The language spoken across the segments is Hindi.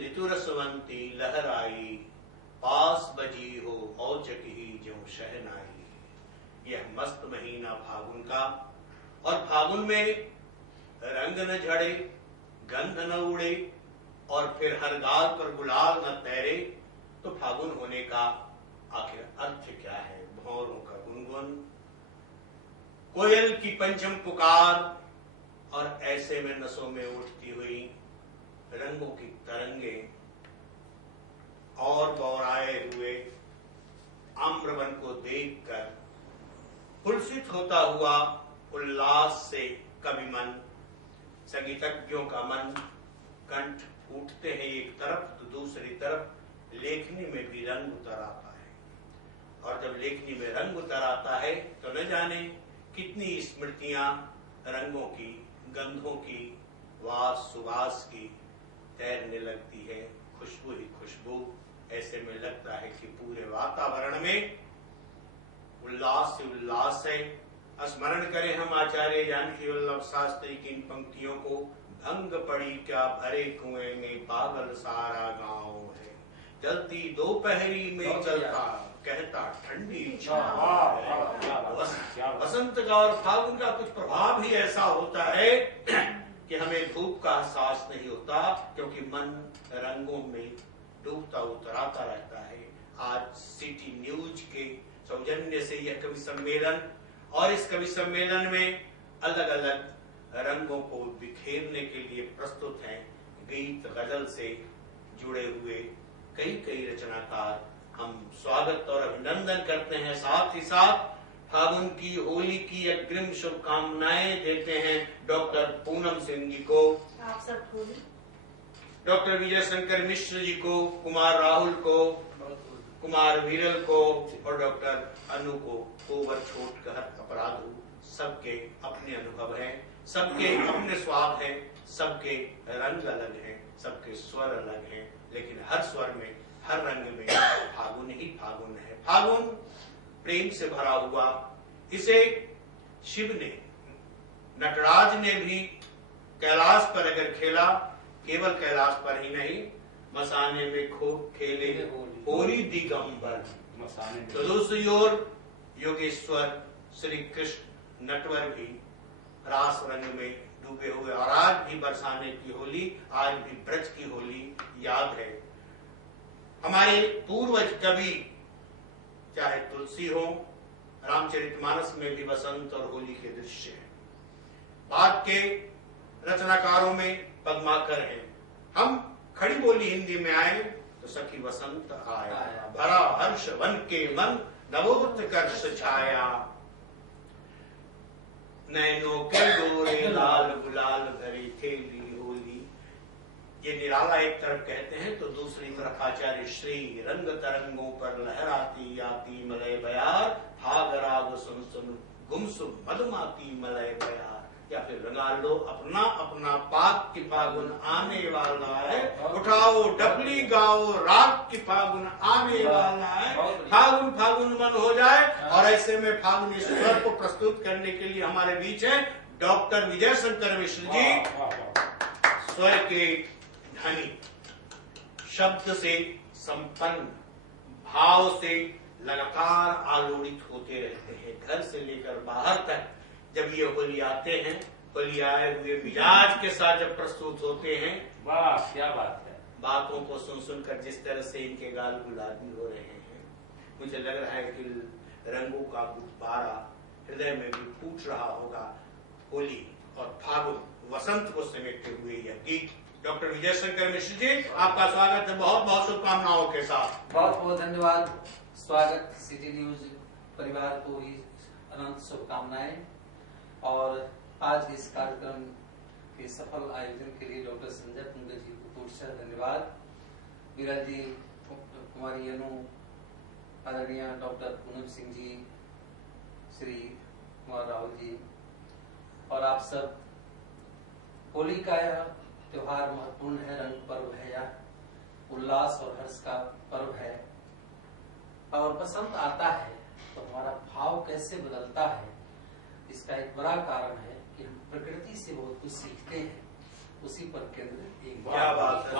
ऋतुरसवंती लहराई, पास बजी हो औचक ही ज्यों शहनाई। यह मस्त महीना फागुन का, और फागुन में रंग न झड़े, गंध न उड़े, और फिर हर गाल पर गुलाल न तैरे, तो फागुन होने का आखिर अर्थ क्या है? भौरों का गुनगुन, कोयल की पंचम पुकार, और ऐसे में नसों में उठती हुई रंगों की तरंगे, और बौराए हुए आम्रवन को देखकर पुलसित होता हुआ उल्लास से कवि मन, संगीतज्ञों का मन, कंठ फूटते हैं एक तरफ तो दूसरी तरफ लेखनी में भी रंग उतर आता है। और जब लेखनी में रंग उतर आता है तो न जाने कितनी स्मृतियां रंगों की, गंधों की, वास सुवास की तैरने लगती है। खुशबू ही खुशबू, ऐसे में लगता है कि पूरे वातावरण में उल्लास ही उल्लास है। स्मरण करें हम आचार्य जानकी वल्लभ शास्त्री की इन पंक्तियों को, भंग पड़ी क्या भरे कुएं में पागल सारा गांव है, जलती दोपहरी में चलता कहता ठंडी वसंत का और फागुन का कुछ प्रभाव ही ऐसा होता है कि हमें धूप का एहसास नहीं होता, क्योंकि मन रंगों में डूबता उतराता रहता है। आज सिटी न्यूज के सौजन्य से यह कवि सम्मेलन, और इस कवि सम्मेलन में अलग अलग रंगों को बिखेरने के लिए प्रस्तुत हैं गीत गजल से जुड़े हुए कई रचनाकार। हम स्वागत और अभिनंदन करते हैं, साथ ही साथ फागुन की, होली की अग्रिम शुभकामनाएं देते हैं डॉक्टर पूनम सिंह जी को, आप सब होली, डॉक्टर विजय शंकर मिश्र जी को, कुमार राहुल को, कुमार वीरल को, और डॉक्टर अनु को। कोवर छोट कहत अपराधु, सबके अपने अनुभव हैं, सबके अपने स्वाद हैं, सबके रंग अलग हैं, सबके स्वर अलग हैं, लेकिन हर स्वर में, हर रंग में फागुन ही फागुन है। फागुन प्रेम से भरा हुआ, इसे शिव ने, नटराज ने भी कैलाश पर अगर खेला, केवल कैलाश पर ही नहीं, मसाने में खेले होली दिगंबर, तो दूसरी ओर योगेश्वर श्री कृष्ण नटवर भी रास रंग में डूबे हुए। और आज भी बरसाने की होली, आज भी ब्रज की होली याद है। हमारे पूर्वज कवि, चाहे तुलसी हो, रामचरितमानस में भी बसंत और होली के दृश्य हैं। बाद के रचनाकारों में पद्माकर हैं। हम खड़ी बोली हिंदी में आए तो सखी वसंत आया, भरा हर्ष वन के मन, नवोत्कर्ष छाया, नैनों के डोरे लाल गुलाल भरी खेली होली। ये निराला एक तरफ कहते हैं तो दूसरी तरफ आचार्य श्री, रंग तरंगों पर लहराती आती मलय बयार, भाग राग सुन सुन गुमसुम मधुमाती मलय बयार। या फिर रंगा लो अपना अपना पाक की फागुन आने वाला है, उठाओ डबली गाओ राग की फागुन आने वाला है, फागुन फागुन मन हो जाए। और ऐसे में फागुन स्वर को प्रस्तुत करने के लिए हमारे बीच है डॉक्टर विजय शंकर मिश्र जी, स्वर के धनी, शब्द से संपन्न, भाव से लगातार आलोड़ित होते रहते हैं घर से लेकर बाहर तक। जब ये होली आते हैं, होली आए हुए मिजाज के साथ जब प्रस्तुत होते हैं, वाह क्या बात है। बातों को सुन सुनकर जिस तरह से इनके गाल गुलाबी हो रहे हैं, मुझे लग रहा है कि रंगों का गुब्बारा हृदय में भी फूट रहा होगा। होली और फागुन, वसंत को समेटते हुए यह गीत। डॉक्टर विजय शंकर मिश्र जी, आपका स्वागत है, बहुत बहुत शुभकामनाओं के साथ। बहुत बहुत धन्यवाद। स्वागत सिटी न्यूज परिवार को भी अनंत शुभकामनाएं। और आज इस कार्यक्रम के सफल आयोजन के लिए डॉक्टर संजय कुंडल जी को पूर्णतः धन्यवाद। विराज जी, कुमारी अनु, आदरणीय डॉक्टर पूनम सिंह जी, श्री कुमार राहुल जी, और आप सब। होली का यह त्योहार महत्वपूर्ण है, रंग पर्व है, यह उल्लास और हर्ष का पर्व है। और बसंत आता है तो हमारा भाव कैसे बदलता है, इसका एक बड़ा कारण है कि हम प्रकृति से बहुत कुछ सीखते हैं, उसी पर केंद्रित एक क्या बात है।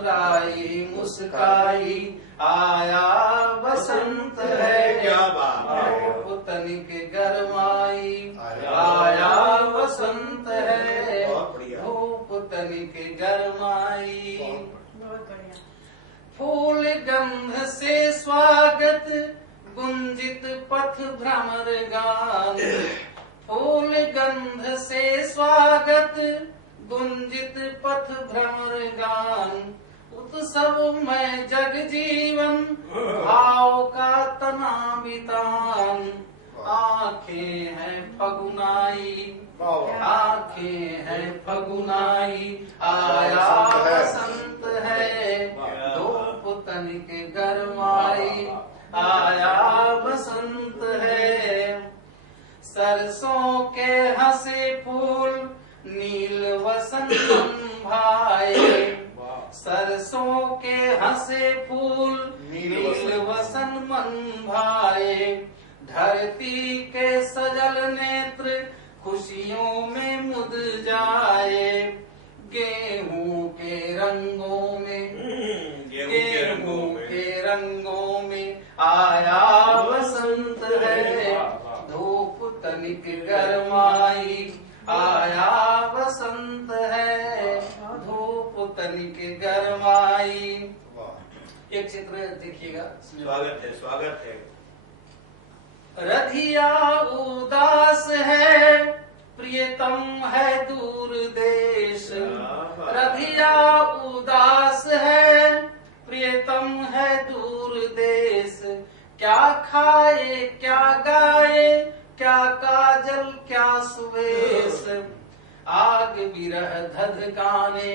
मुस्कुराई मुस्काई आया बसंत है। क्या बात है। धूप तनिक गरमाई आया बसंत है। बहुत बढ़िया। धूप तनिक गरमाई। बहुत बढ़िया। फूल गंध से स्वागत गुंजित पथ भ्रमर गान। फूल गंध से स्वागत गुंजित पथ भ्रमर गान। उत्सव में जग जीवन भाव का तना बितान। आंखें हैं फगुनाई आंखें हैं फगुनाई आया बसंत है। धूप तनिक गरमाई आया बसंत है। सरसों के हंसे फूल नील वसंत भाए। सरसों के हंसे फूल नील वसंत मन भाए। धरती के सजल नेत्र खुशियों में मुद जाए। गेहूं के रंगों में गेहूं के रंगों में आया बसंत है। धूप तनिक गरमाई आया बसंत है। धूप तनिक गरमाई। एक चित्र देखिएगा। स्वागत है, स्वागत है। रधिया उदास है प्रियतम है दूर देश। रधिया उदास है प्रियतम है दूर देश। क्या खाए क्या गाए क्या काजल क्या सुवेश। आग विरह धधकाने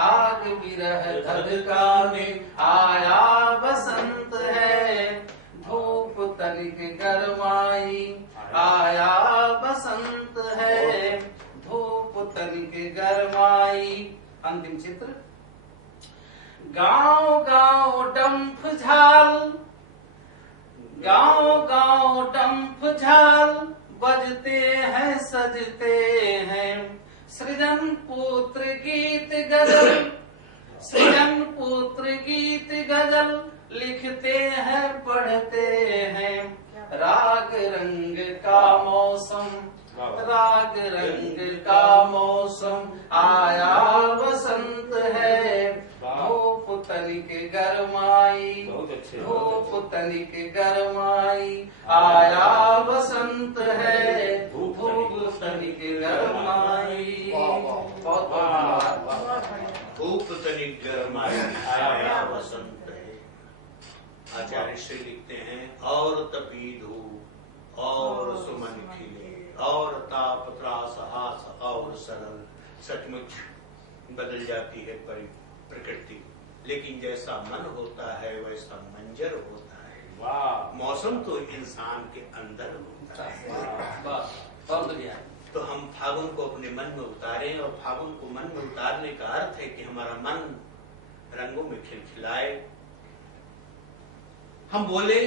आग विरह धधकाने आया बसंत है। धूप तनिक गरमाई आया बसंत है। धूप तनिक गरमाई। अंतिम चित्र। गांव गांव डंफ झाल गांव गांव डंफ झाल बजते हैं सजते हैं। सृजन पुत्र गीत गजल सृजन पुत्र गीत गजल लिखते हैं पढ़ते हैं। राग रंग का मौसम राग रंग का मौसम आया बसंत है। धूप तनिक गरमाई धूप तनिक गरमाई आया बसंत है। धूप तनिक गरमाई। बहुत बहुत धूप तनिक गरमाई आया बसंत है। आचार्य श्री लिखते हैं और तपी धूप और सुमन खिले और ताप त्रास हास और सरल। सचमुच बदल जाती है प्रकृति, लेकिन जैसा मन होता है वैसा मंजर होता है। मौसम तो इंसान के अंदर होता है। तो हम फागुन को अपने मन में उतारें, और फागुन को मन में उतारने का अर्थ है कि हमारा मन रंगों में खिलखिलाए। हम बोले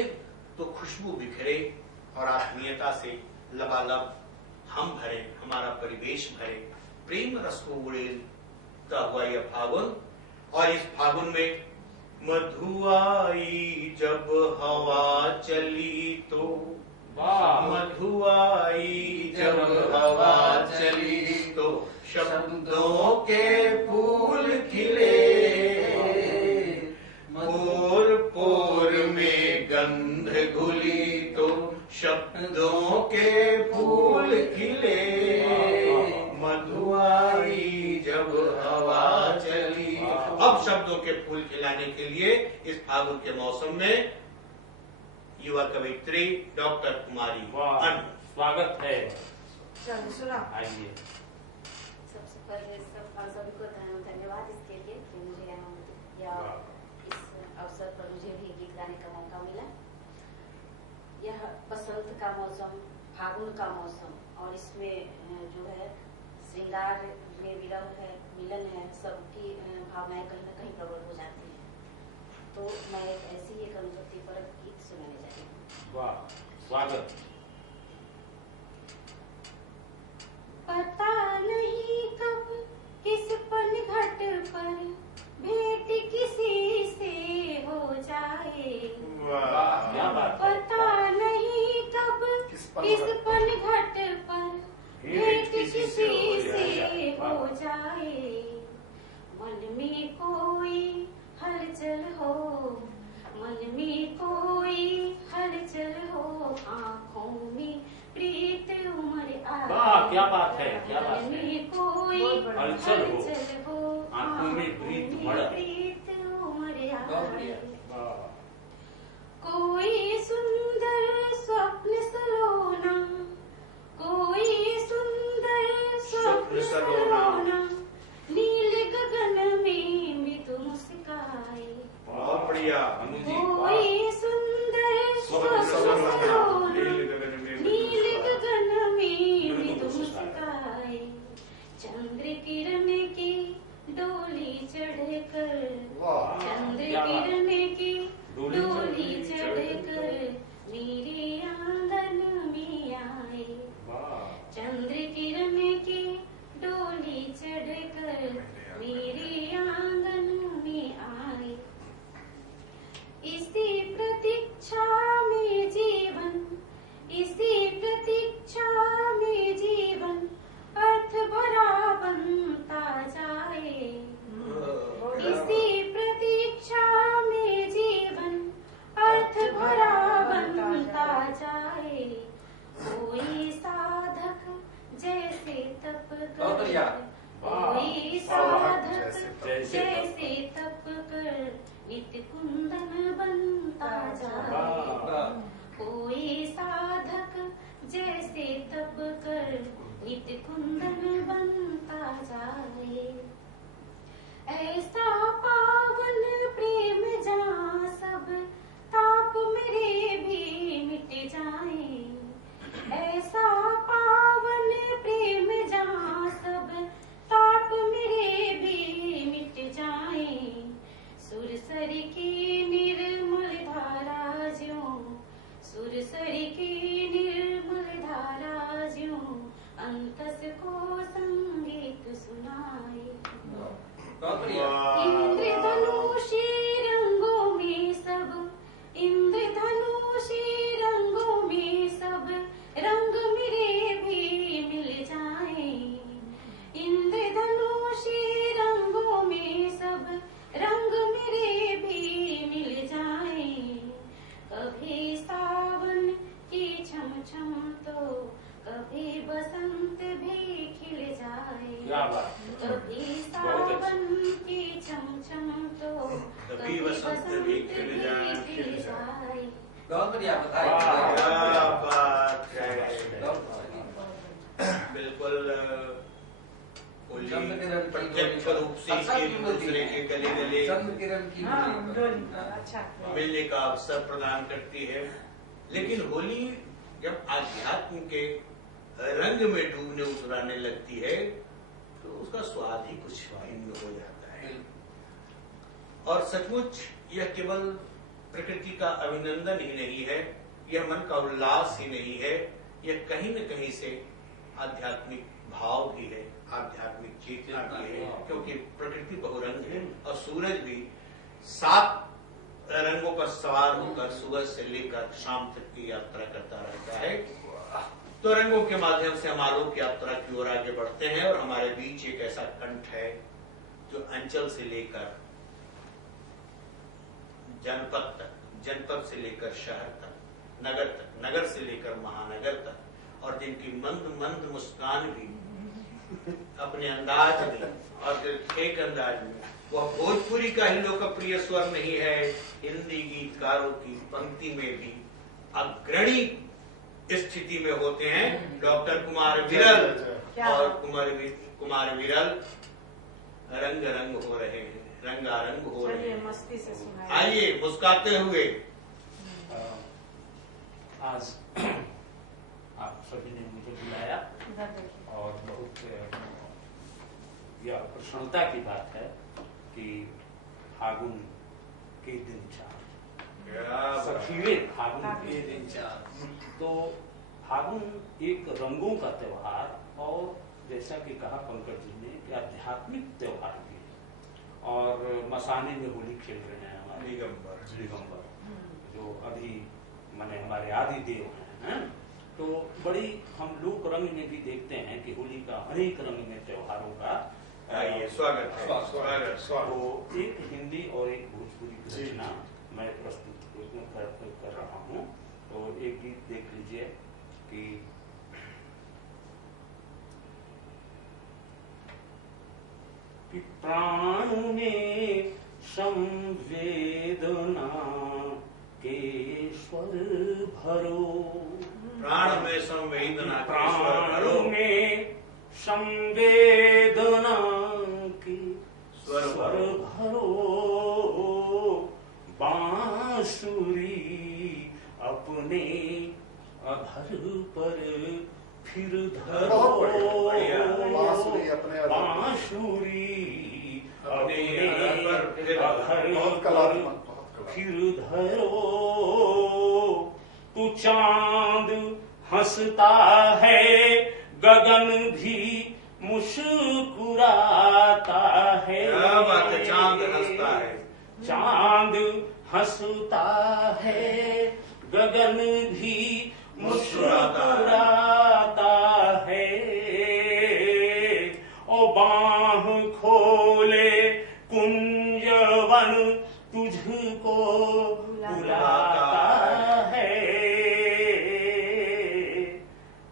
तो खुशबू बिखरे और आत्मीयता से लबालब हम भरे, हमारा परिवेश भरे। प्रेम रस को उड़ेलता हुआ यह फागुन, और इस फागुन में मधुआई जब हवा चली तो मधुआई जब हवा चली तो शब्दों के फूल खिले। पोर पोर में गंध घुली तो शब्दों के फूल खिले। मधुआई जब हवा चली। अब शब्दों के फूल खिलाने के लिए इस फागुन के मौसम में युवा कवित्री डॉक्टर कुमारी अनु। स्वागत है। चलो सुना। आइए। सबसे पहले सभी को धन्यवाद इसके लिए कि मुझे यहाँ इस अवसर पर मुझे भी गीत गाने का मौका मिला। यह बसंत का मौसम, फागुन का मौसम, और इसमें जो है श्रृंगार में विरह है, मिलन है, सबकी भावनाएं कहीं न कहीं प्रबल हो जाती हैं। तो मैं ऐसी एक अनुभूति पर गीत सुनाने जा रही हूँ। वाह, स्वागत। पता नहीं कब किस पनघट पर भेंट इस पन घट पर भेंट किसी से हो जाए, मन में कोई हलचल हो, मन में कोई हलचल हो, आंखों में प्रीत उमड़ आए। वाह, क्या बात है, क्या बात मन है। में कोई हलचल हो, हलचल हो, आंखों में प्रीत उमड़ आए। प्रीत उमड़ आए। वाह। कोई सुंदर स्वप्न सलोना, कोई सुंदर स्वप्न सलोना, नील गगन में मृदु मुस्काए। बहुत बढ़िया। अनु जी, कोई सुंदर स्वप्न सलोना, नील गगन में नील गगन में मृदु मुस्काए। चंद्र किरण की डोली चढ़कर, चंद्र किरण की डोली चढ़कर मेरे आंगन में आए। चंद्र किरण की डोली चढ़कर मेरे आंगन में आए। इसी प्रतीक्षा में जीवन, इसी प्रतीक्षा में जीवन अर्थ भरा बनता जाए। इसी प्रतीक्षा में जीवन अर्थ भरा बनता जाए। कोई साधक जैसे तप कर, कोई साधक जैसे तप कर नित्य कुंदन बनता जाए। कोई साधक जैसे तप कर नित्य कुंदन बनता जाए। ऐसा पावन प्रेम जहाँ सब ताप मेरे भी मिट जाए। ऐसा पावन प्रेम जहाँ सब ताप मेरे भी मिट जाए। सुरसर की निर्मल धारा ज्यों, सुरसर की निर्मल धारा ज्यों अंतस को संगीत सुनाए। इंद्रधनुषी रंगों में सब, इंद्रधनुषी रंगों में सब रंग मेरे भी मिल जाए। इंद्रधनुषी रंगों में सब रंग मेरे भी मिल जाए। कभी सावन की छम छम तो कभी बसंत भी खिल जाए। कभी सावन की छम छम तो कभी बसंत भी खिल जाए। बहुत बढ़िया बताइए। क्या बात है। बिल्कुल होली चंद्र किरण की प्रत्यक्ष डोली। रूप से अच्छा एक दूसरे के गले गले चंद्र किरण की हाँ, डोली। डोली। अच्छा। मिलने का अवसर प्रदान करती है। लेकिन होली जब आध्यात्म के रंग में डूबने उतराने लगती है तो उसका स्वाद ही कुछ भिन्न हो जाता है। और सचमुच यह केवल प्रकृति का अभिनंदन ही नहीं है, यह मन का उल्लास ही नहीं है, यह कहीं न कहीं से आध्यात्मिक भाव भी है, आध्यात्मिक चेतना भी है। क्योंकि प्रकृति बहुरंग है और सूरज भी 7 रंगों पर सवार होकर सुबह से लेकर शाम तक की यात्रा करता रहता है। तो रंगों के माध्यम से हम आलोक यात्रा की ओर आगे बढ़ते हैं और हमारे बीच एक ऐसा कंठ है जो अंचल से लेकर जनपद तक, जनपद से लेकर शहर तक, नगर से लेकर महानगर तक, और जिनकी मंद मंद मुस्कान भी अपने अंदाज में और एक अंदाज में, वह भोजपुरी का ही लोकप्रिय स्वर नहीं है, हिंदी गीतकारों की पंक्ति में भी अग्रणी स्थिति में होते हैं डॉक्टर कुमार विरल। और कुमार विरल रंग रंग हो रहे हैं, रंगारंग हो रहे हैं। मस्ती से सुनाइए। आइए मुस्कुराते हुए। आज आप सभी ने मुझे बुलाया और बहुत यह प्रसन्नता की बात है कि फागुन के दिन 4 सखीवे फागुन के दिन 4। तो फागुन एक रंगों का त्योहार और जैसा कि कहा पंकज जी ने कि आध्यात्मिक त्योहार भी है। और मसाने में होली खेल रहे हैं हमारे दिगंबर जो अभी माने हमारे आदि देव हैं। तो बड़ी हम लोक रंग में भी देखते हैं कि होली का अनेक रंग में त्योहारों का आइए, स्वागत है। स्वागत। स्वागत। तो एक हिंदी और एक भोजपुरी की रचना मैं प्रस्तुत कर रहा हूँ। तो एक गीत देख लीजिए कि प्राण में संवेदना के स्वर भरो, प्राण में संवेदना के स्वर प्राण भरो, में संवेदना के स्वर स्वर भरो, बांसुरी अपने अधर पर फिर धरो, बहुत बढ़िया। बांसुरी अपने अधर पर। बांसुरी अपने अधर पर फिर अधर बहुत पर कलात्मक, फिर धरो। तू चांद हंसता है, गगन भी मुस्कुराता है। क्या बात है, चांद हंसता है। चांद हंसता है, गगन भी मुस्कुराता है। ओ बाह खोले कुंजवन तुझको बुलाता है।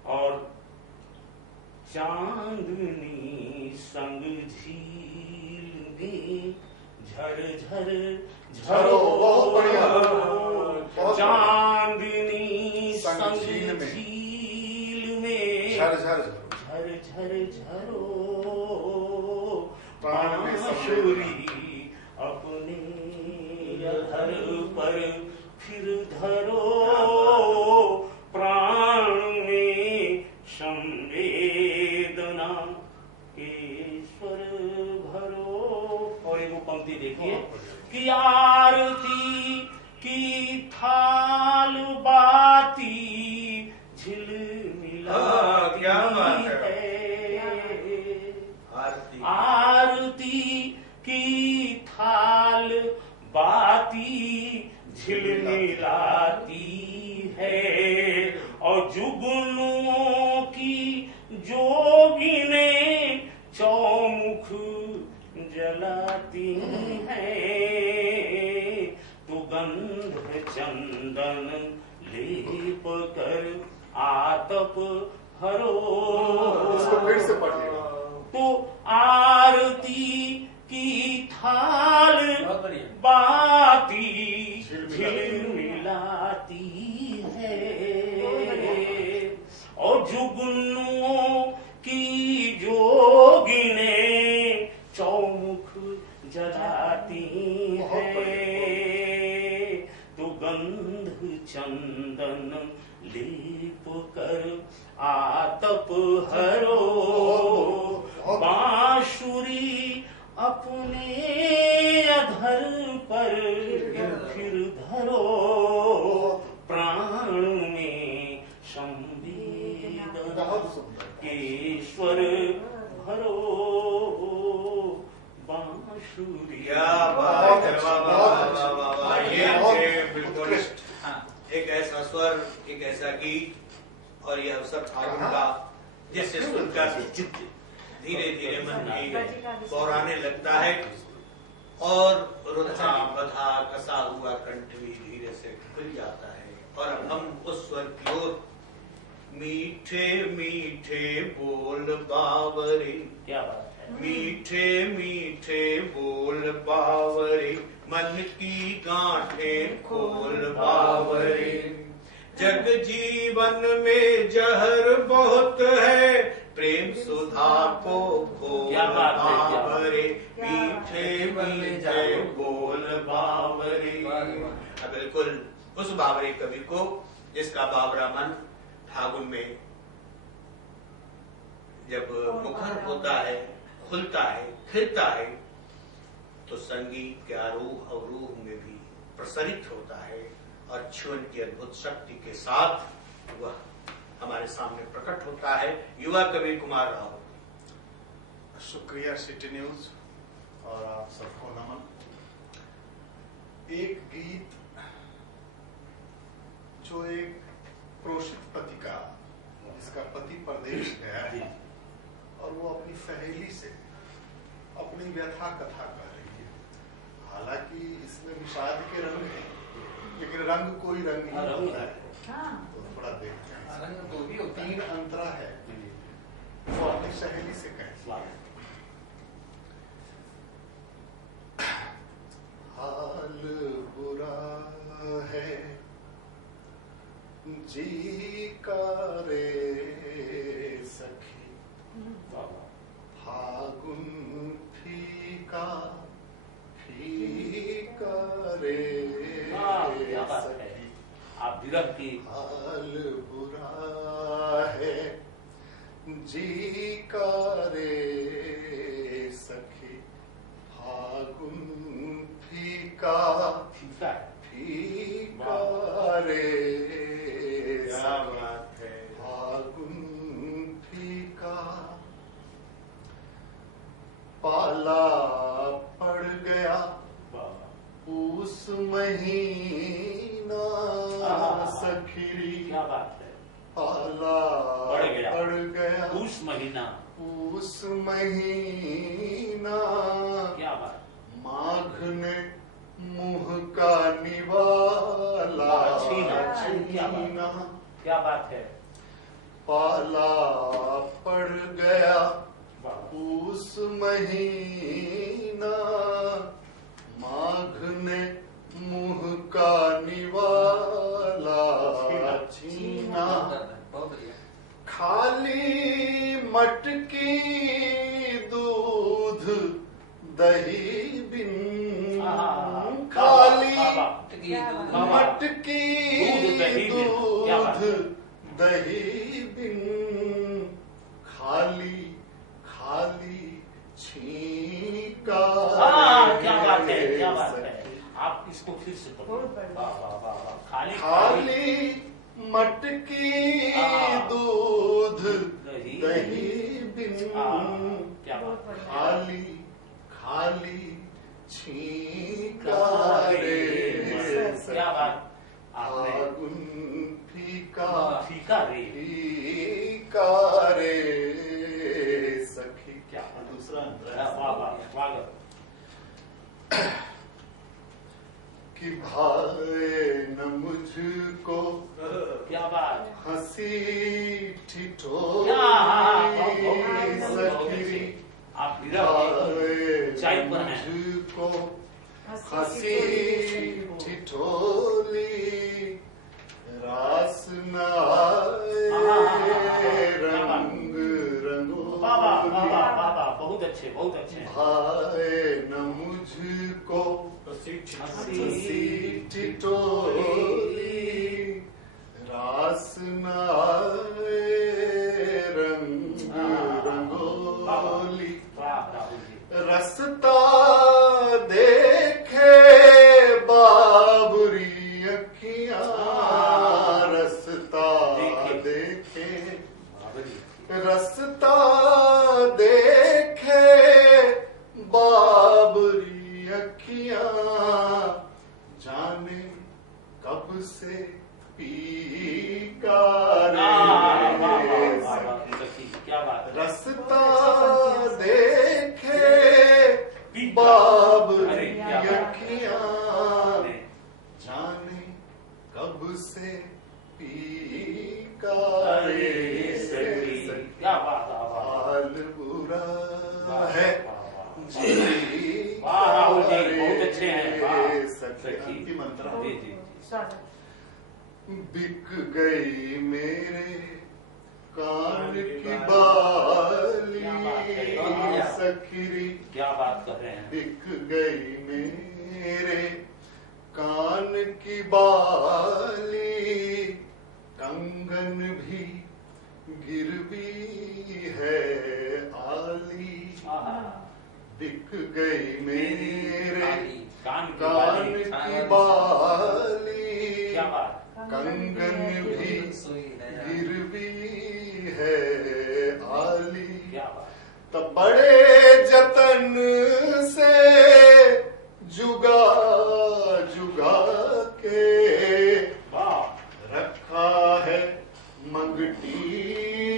और चांदनी संग झील में झरझर झरो। बहुत बढ़िया। बहुत चांदनी संग संग झील में। झील में झरझर झरझर झरो। प्राण में बांसुरी अपने अधर पर फिर धरो, प्राण में संवेदना के स्वर भरो। और एक पंक्ति देखिए कि आरती की थाल बाती झिलमिलाती क्या बात है। आरती आरती की थाल बाती झिलमिलाती है। और जुगनुओं की जोगिने चौमुख जलाती है। तो गंध चंदन लेप कर आतप हरो। इसको फिर से पढ़िएगा। तो आरती की थाल बहुत बढ़िया। बाती झिलमिलाती है। और जुगनुओं की जोगिने चौमुख जलाती है। तो गंध चंदन लेप कर आतप हरो। बांसुरी अपने अधर पर फिर धरो, प्राण में संवेदना बहुत सुंदर। के स्वर भरो। बांसुरी क्या बात है, वाह वाह वाह वाह वाह वाह। ये बिल्कुल उत्कृष्ट। हाँ, एक ऐसा स्वर, एक ऐसा गीत, और यह अवसर फागुन का, जिससे सुनकर चित्त धीरे धीरे मन में पौराने लगता है और रुद्धा बधा कसा हुआ कंठ भी धीरे से खुल जाता है। और अब हम उस स्वर की ओर, मीठे मीठे बोल बावरे, क्या बात है। मीठे मीठे बोल बावरे, मन की गांठें खोल बावरे। जग जीवन में जहर बहुत है, प्रेम सुधा को खोल क्या बात है, क्या बात है। बावरे। मीठे मीठे बोल बावरे। अब बिल्कुल उस बावरे कवि को, जिसका बावरा मन फागुन में जब मुखर होता है, खुलता है, खिलता है, तो संगीत के आरोह अवरोह में भी प्रसरित होता है और जीवन की अद्भुत शक्ति के साथ वह हमारे सामने प्रकट होता है। युवा कवि कुमार राहुल। शुक्रिया सिटी न्यूज और आप सबको नमन। एक गीत जो एक प्रोषित पति का अपनी व्यथा कथा कह रही है। हालांकि इसमें विषाद के रंग हैं, लेकिन रंग कोई रंग ही होता है। तो थोड़ा देखते हैं, रंग तो भी होता है। 3 अंतरा है, वो अपनी सहेली से कहें। हाल बुरा है जी का रे सखी, फागुन फीका फीका रे सखी। आप विरह की हाल बुरा है जी का रे सखी, फागुन फीका फीका है। फीका रे क्या बात है। फागुन फीका, पाला पड़ गया उस महीना सखी, क्या बात है। पाला पड़ गया उस महीना, उस महीना, क्या बात। माघ ने मुंह का निवाला छीना, क्या बात है। पाला पड़ गया उस महीना, माघ ने मुंह का निवाला छीना, खाली मटकी दूध दही बिन, खाली मटकी दूध दही बिन, खाली खाली छीका। क्या बात है, क्या बात है। आप इसको फिर से खाली खाली मटकी दूध दही बिन, क्या बात। खाली खाली छीका रे क्या बात। आपने फागुन फीका फीका रे, फीका रे सखी। क्या दूसरा स्वागत। कि भाए न मुझको क्या बात। हंसी ठिठोली बहुत सखी, आप विरह चाय पर हैं। मुझको हंसी ठिठोली, रास न आए रंग रंगोली, बहुत अच्छे, बहुत अच्छे। भाए न मुझको हंसी ठिठोली, रास न आए रंग रंगोली, रसता देखे बाबरी अखियां, रसता देखे, रसता देखे बाबरी अखियां, जाने कब से पीका रे सखी। क्या बात। रसता देखे बाबरी अखियां, जाने कब से पीका रे सखी। क्या बात। हाल बुरा है जी राहुल जी, बहुत अच्छे हैं। सखी। अंतिम मंत्र स्वागत। बिक गई मेरे कान की बाली सखी, क्या बात कर रहे हैं। बिक गई मेरे कान की बाली, कंगन भी गिरवी है आली, बिक गई मेरे कान की बाली, क्या बात। कंगन भी गिरवी है आली, क्या बात। तो बड़े जतन से जुगा जुगा के रखा है मंगटी।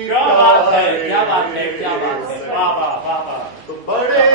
क्या बात है, क्या बात है, क्या बात है। वाह वाह वाह वाह। तो बड़े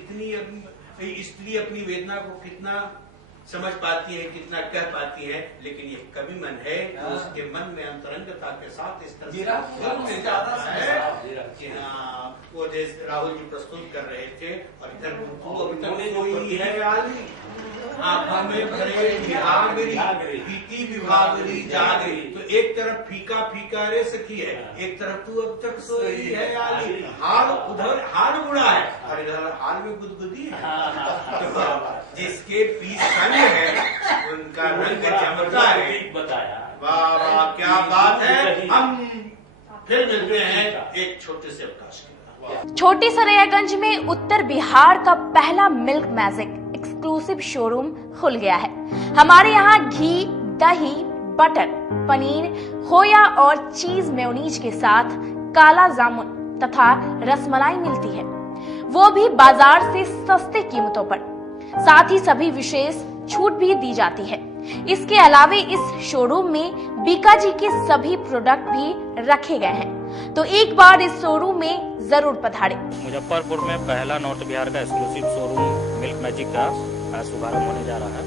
कितनी स्त्री अपनी वेदना को कितना समझ पाती है, कितना कह पाती है, लेकिन ये कवि मन है तो उसके मन में अंतरंगता के साथ इस तरह से वो जैसे राहुल जी प्रस्तुत कर रहे थे, और इधर अभी तक कोई है आदमी आंखों में भरे पीती विभागरी जागरी, तो एक तरफ फीका फीका रे सखी है, एक तरफ तू अब तक सोई है आली, हाल उधर हाल बुढ़ा है और इधर हाल में गुदगुदी है। तो जिसके पीस संग है उनका रंग जमता है। बताया, वाह वाह क्या बात है। हम फिर मिलते हैं एक छोटे से अवकाश के बाद। छोटी सरैयागंज में उत्तर बिहार का पहला मिल्क मैजिक एक्सक्लूसिव शोरूम खुल गया है। हमारे यहाँ घी, दही, बटर, पनीर, खोया और चीज मेयोनीज के साथ काला जामुन तथा रसमलाई मिलती है, वो भी बाजार से सस्ते कीमतों पर। साथ ही सभी विशेष छूट भी दी जाती है। इसके अलावे इस शोरूम में बीकाजी के सभी प्रोडक्ट भी रखे गए हैं, तो एक बार इस शोरूम में जरूर पधारें। मुजफ्फरपुर में पहला नॉर्थ बिहार का एक्सक्लूसिव शोरूम मिल्क मैजिक का शुभारंभ होने जा रहा है,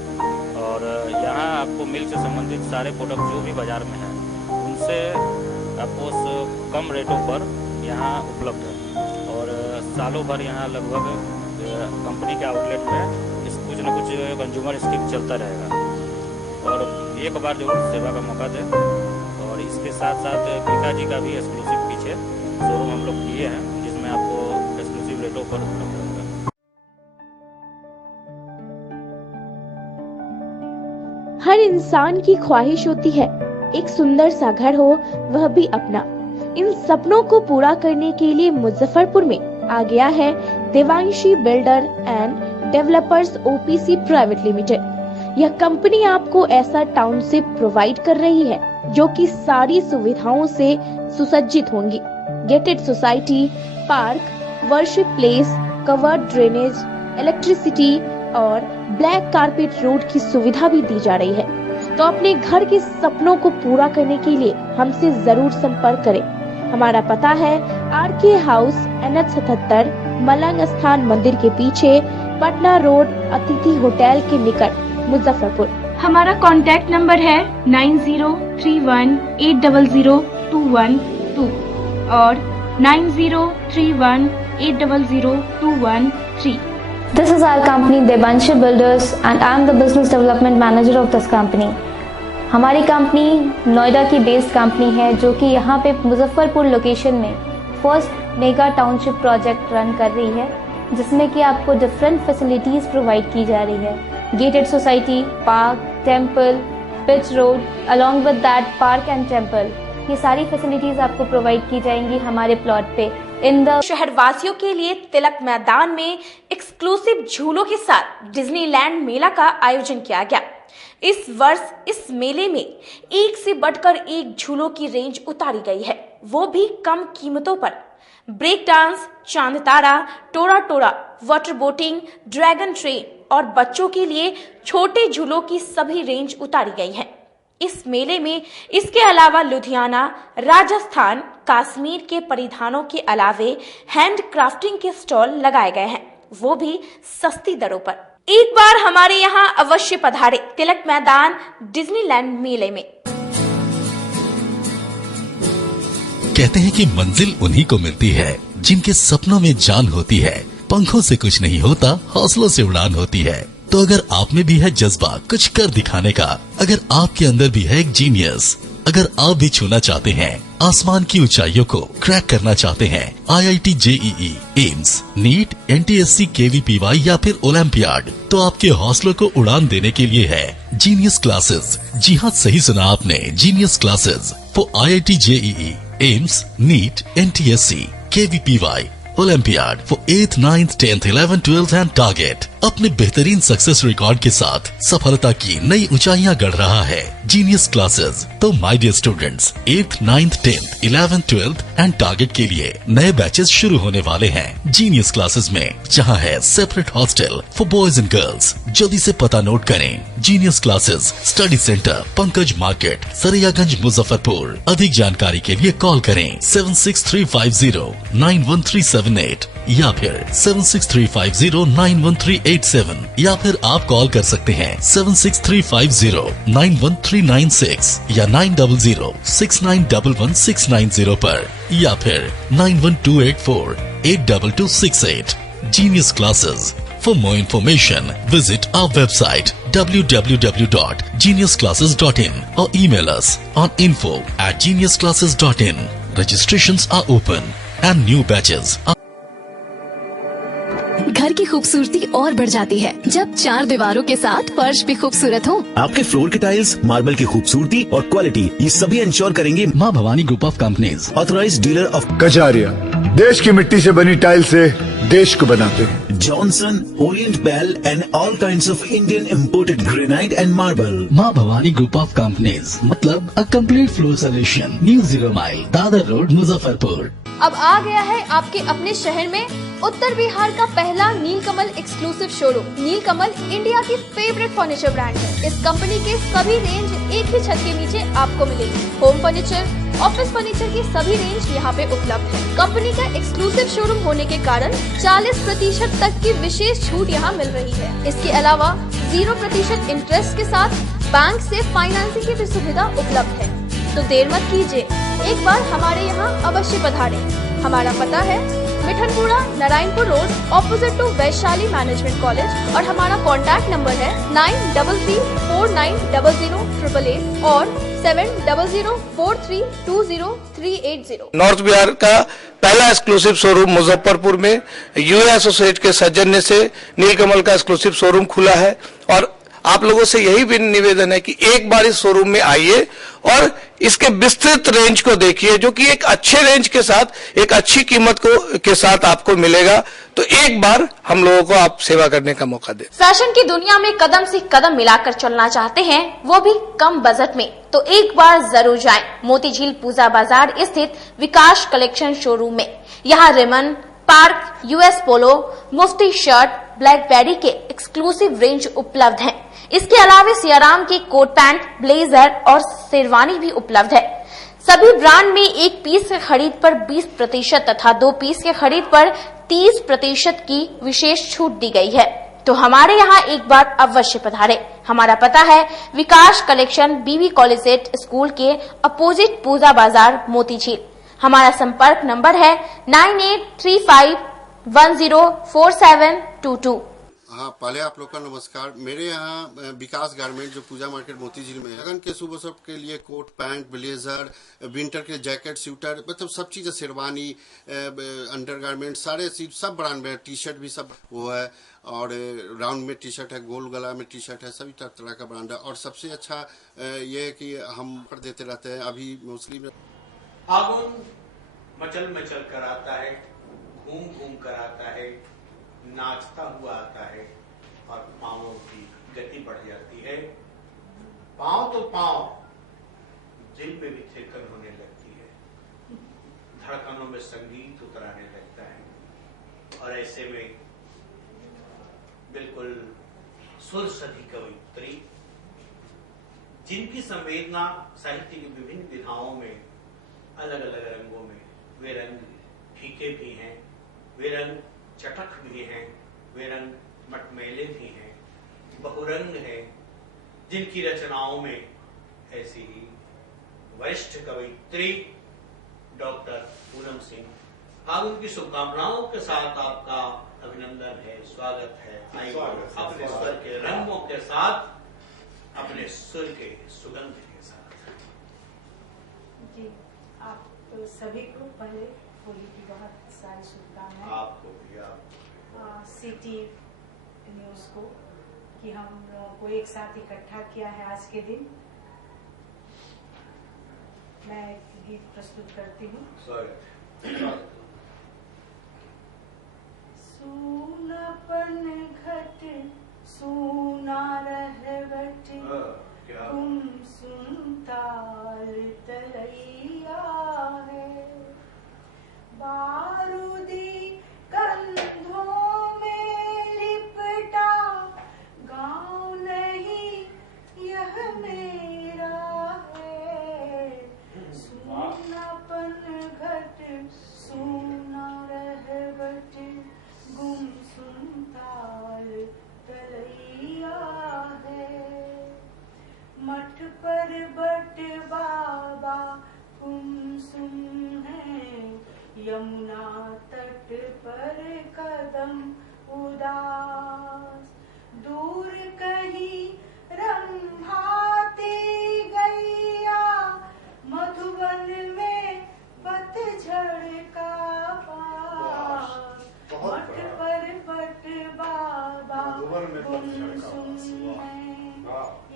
और यहाँ आपको मिल्क से संबंधित सारे प्रोडक्ट जो भी बाजार में हैं उनसे आपको कम रेटों पर यहाँ उपलब्ध है। और सालों भर यहाँ लगभग कंपनी के आउटलेट में कुछ न कुछ कंज्यूमर स्कीम चलता रहेगा, और एक बार जरूर सेवा का मौका दें। और इसके साथ साथ बीकाजी का भी एक्सक्लूसिव पीछे शोरूम हम लोग किए हैं, जिसमें आपको एक्सक्लूसिव रेटों पर उपलब्ध रहेगा। हर इंसान की ख्वाहिश होती है एक सुंदर सा घर हो, वह भी अपना। इन सपनों को पूरा करने के लिए मुजफ्फरपुर में आ गया है Devanshi builder and developers OPC private limited. यह कंपनी आपको ऐसा टाउनशिप प्रोवाइड कर रही है जो कि सारी सुविधाओं से सुसज्जित होंगी। Gated society, park, worship place, covered drainage, electricity और ब्लैक कारपेट रोड की सुविधा भी दी जा रही है। तो अपने घर के सपनों को पूरा करने के लिए हमसे जरूर संपर्क करें। हमारा पता है आरके हाउस, NH77, मलंग स्थान मंदिर के पीछे, पटना रोड, अतिथि होटल के निकट, मुजफ्फरपुर। हमारा कॉन्टैक्ट नंबर है 9031800212 और 9031800213। This is our company Devanshi Builders and I am the business development manager of this company. हमारी कंपनी नोएडा की बेस्ड कंपनी है जो कि यहाँ पे मुजफ्फरपुर लोकेशन में first mega township project run कर रही है, जिसमें कि आपको डिफरेंट फैसिलिटीज़ प्रोवाइड की जा रही है। Gated society, park, temple, pitch road, along with that park and temple, ये सारी फैसिलिटीज़ आपको प्रोवाइड की जाएंगी हमारे प्लॉट पे। शहरवासियों के लिए तिलक मैदान में एक्सक्लूसिव झूलों के साथ डिज्नीलैंड मेला का आयोजन किया गया। इस वर्ष इस मेले में एक से बढ़कर एक झूलों की रेंज उतारी गई है, वो भी कम कीमतों पर। ब्रेक डांस, चांद तारा, टोरा टोरा, वाटर बोटिंग, ड्रैगन ट्रेन और बच्चों के लिए छोटे झूलों की सभी रेंज उतारी गई है। इस मेले में इसके अलावा लुधियाना, राजस्थान, कश्मीर के परिधानों के अलावे हैंड क्राफ्टिंग के स्टॉल लगाए गए हैं, वो भी सस्ती दरों पर। एक बार हमारे यहाँ अवश्य पधारे तिलक मैदान डिज्नीलैंड मेले में। कहते हैं कि मंजिल उन्हीं को मिलती है जिनके सपनों में जान होती है। पंखों से कुछ नहीं होता, हौसलों से उड़ान होती है। तो अगर आप में भी है जज्बा कुछ कर दिखाने का, अगर आपके अंदर भी है एक जीनियस, अगर आप भी छूना चाहते हैं आसमान की ऊंचाइयों को, क्रैक करना चाहते हैं IIT JEE, AIIMS, NEET, NTSC, KVPY या फिर ओलंपियाड, तो आपके हौसलों को उड़ान देने के लिए है जीनियस क्लासेस। जी हाँ, सही सुना आपने, genius classes for IIT JEE, AIIMS, NEET, NTSC, KVPY, olympiad for 8th, 9th, 10th, 11th, 12th and target. अपने बेहतरीन सक्सेस रिकॉर्ड के साथ सफलता की नई ऊंचाइयां गढ़ रहा है जीनियस क्लासेस। तो my dear students, 8th, 9th, 10th, 11th, 12th and target के लिए नए बैचेस शुरू होने वाले हैं जीनियस क्लासेस में, जहां है separate hostel for boys and girls. जल्दी से पता नोट करें, genius classes, study centre, Pankaj market, Saraiyaganj, Muzaffarpur. अधिक जानकारी के लिए कॉल करें 763509137 9678 या फिर 7635091387 या फिर आप कॉल कर सकते हैं 76350913996 या 9006911690 पर या फिर 9128482268। Genius Classes. For more information, visit our website www.geniusclasses.in or email us on info@geniusclasses.in. Registrations are open and new batches are घर की खूबसूरती और बढ़ जाती है जब चार दीवारों के साथ फर्श भी खूबसूरत हो। आपके फ्लोर के टाइल्स, मार्बल की खूबसूरती और क्वालिटी, ये सभी इंश्योर करेंगे माँ Bhavani group of companies, authorised dealer of Kajaria. देश की मिट्टी से बनी टाइल से देश को बनाते हैं। Johnson, Orient Bell and all kinds of Indian imported granite and marble. Maa Bhavani group of companies मतलब a complete floor solution, new 0 mile, Dadar road, Muzaffarpur. अब आ गया है आपके अपने शहर में उत्तर बिहार का पहला नीलकमल एक्सक्लूसिव शोरूम। नीलकमल इंडिया की फेवरेट फर्नीचर ब्रांड है। इस कंपनी के सभी रेंज एक ही छत के नीचे आपको मिलेगी। होम फर्नीचर, ऑफिस फर्नीचर की सभी रेंज यहाँ पे उपलब्ध है। कंपनी का एक्सक्लूसिव शोरूम होने के कारण 40% तक की विशेष छूट यहाँ मिल रही है। इसके अलावा 0% इंटरेस्ट के साथ बैंक से फाइनेंसिंग की भी सुविधा उपलब्ध है। तो देर मत कीजिए, एक बार हमारे यहाँ अवश्य पधारें। हमारा पता है Mithanpura, Narayanpur road, opposite to Vaishali management college और हमारा कॉन्टैक्ट नंबर है 9334900888 और 7004320380। नॉर्थ बिहार का पहला एक्सक्लूसिव शोरूम मुजफ्फरपुर में यूए एसोसिएट के सौजन्य से नीलकमल का एक्सक्लूसिव शोरूम खुला है और आप लोगों से यही भी निवेदन है कि एक बार इस शोरूम में आइए और इसके विस्तृत रेंज को देखिए, जो कि एक अच्छे रेंज के साथ एक अच्छी कीमत के साथ आपको मिलेगा। तो एक बार हम लोगों को आप सेवा करने का मौका दें। फैशन की दुनिया में कदम से कदम मिलाकर चलना चाहते हैं, वो भी कम बजट में, तो एक बार जरूर जाएं मोतीझील पूजा बाजार स्थित विकास कलेक्शन शोरूम में। यहाँ रिमन, पार्क, यूएस पोलो, मुफ्ती शर्ट, ब्लैकबेरी के एक्सक्लूसिव रेंज उपलब्ध हैं। इसके अलावा सियाराम के कोट पैंट, ब्लेजर और शेरवानी भी उपलब्ध है। सभी ब्रांड में 1 पीस के खरीद पर 20% तथा 2 पीस के खरीद पर 30% की विशेष छूट दी गई है। तो हमारे यहाँ एक बार अवश्य पधारे। हमारा पता है विकास कलेक्शन, बीबी कॉलेज स्कूल के अपोजिट पूजा बाजार, मोतीझील। हमारा संपर्क नंबर है 9835104722। हाँ, पहले आप लोग का नमस्कार। मेरे यहाँ विकास गारमेंट जो पूजा मार्केट मोतीझील में है, लगन के शुभ अवसर के लिए कोट पैंट, ब्लेजर, विंटर के जैकेट, स्वेटर, मतलब सब चीज़, शेरवानी, अंडर गारमेंट, सारे सब ब्रांड में, टी शर्ट भी सब वो है। और राउंड में टी शर्ट है, गोल गला में टी शर्ट है, सभी तरह का ब्रांड है। और सबसे अच्छा ये है कि हम पर देते रहते हैं। अभी मुस्लिम फागुन मचल मचल कर आता है, घूम घूम कर आता है, नाचता हुआ आता है और पांवों की गति बढ़ जाती है। पांव तो पांव दिल पे भी थिरकन होने लगती है, धड़कनों में संगीत उतराने लगता है। और ऐसे में बिल्कुल सुर सधी कवित्री, जिनकी संवेदना साहित्य की विभिन्न विधाओं में, अलग अलग रंगों में, वे रंग फीके भी हैं, वे रंग चटक भी हैं, वे रंग मटमैले भी हैं, बहुरंग हैं, जिनकी रचनाओं में ऐसी ही वरिष्ठ कवयित्री डॉक्टर पूनम सिंह। फागुन की शुभकामनाओं के साथ आपका अभिनंदन है, स्वागत है। अपने स्वर के रंगों के साथ, अपने सुर के सुगंध के साथ। जी, आप तो सभी को पहले होली की बहुत सारी शुभकामनाएं। आपको भी, सिटी न्यूज को कि हम लोगों को एक साथ इकट्ठा किया है आज के दिन। मैं एक गीत प्रस्तुत करती हूँ। सूनापन घट सूना रहवट, तुम सुनताल तरैया है। बारूदी कंधों में लिपटा, गाँव नहीं यह मेरा है। सूनापन घट सूना रहवट,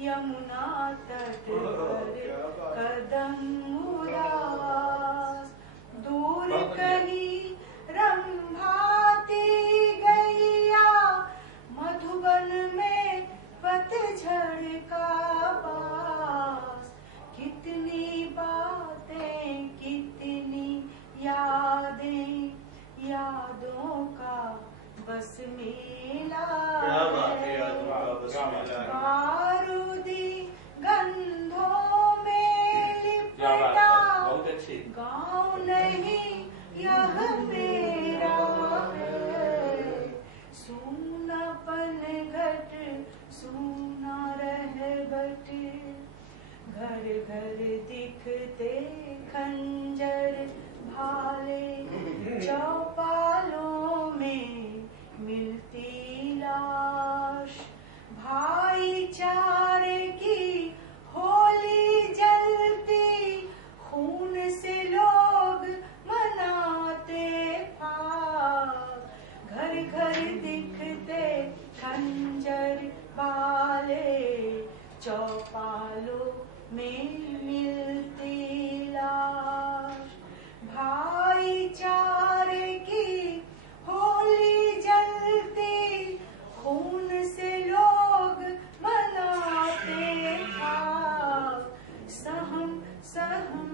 यमुना तट पर कदम उदास, दूर कहीं रंभाती गैया, मधुबन में पतझड़ का पास। कितनी बातें कितनी यादें, यादों का बस मेला है। बारूदी गंधों में लिपटा गाँव नहीं यह मेरा है। सूनापन घट सूना रहबट, घर घर दिखते खंजर भाले, चौपालों में मिलती लाश। भाईचारे की होली जलती, खून से लोग मनाते फाग। घर घर दिखते खंजर भाले, चौपालों में मिलती लाश। भाईचारे की होली जलती, खून से लोग मनाते भाग। सहम सहम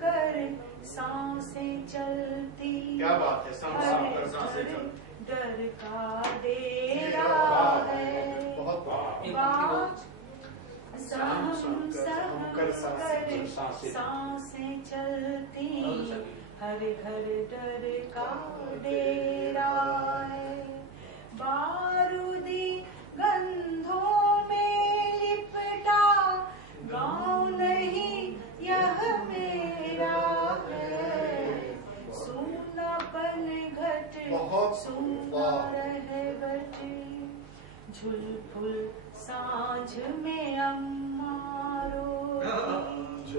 कर सांसें चलती, क्या बात है, सहम कर सांसें चलती, डर का डेरा है। सहम सहम कर सांसें चलती, हर घर डर का डेरा है। बारूदी गंधों में लिपटा गाँव नहीं यह मेरा है। सूनापन घट सूना रहबट, झुलफुल सांझ में अम्मा रोती,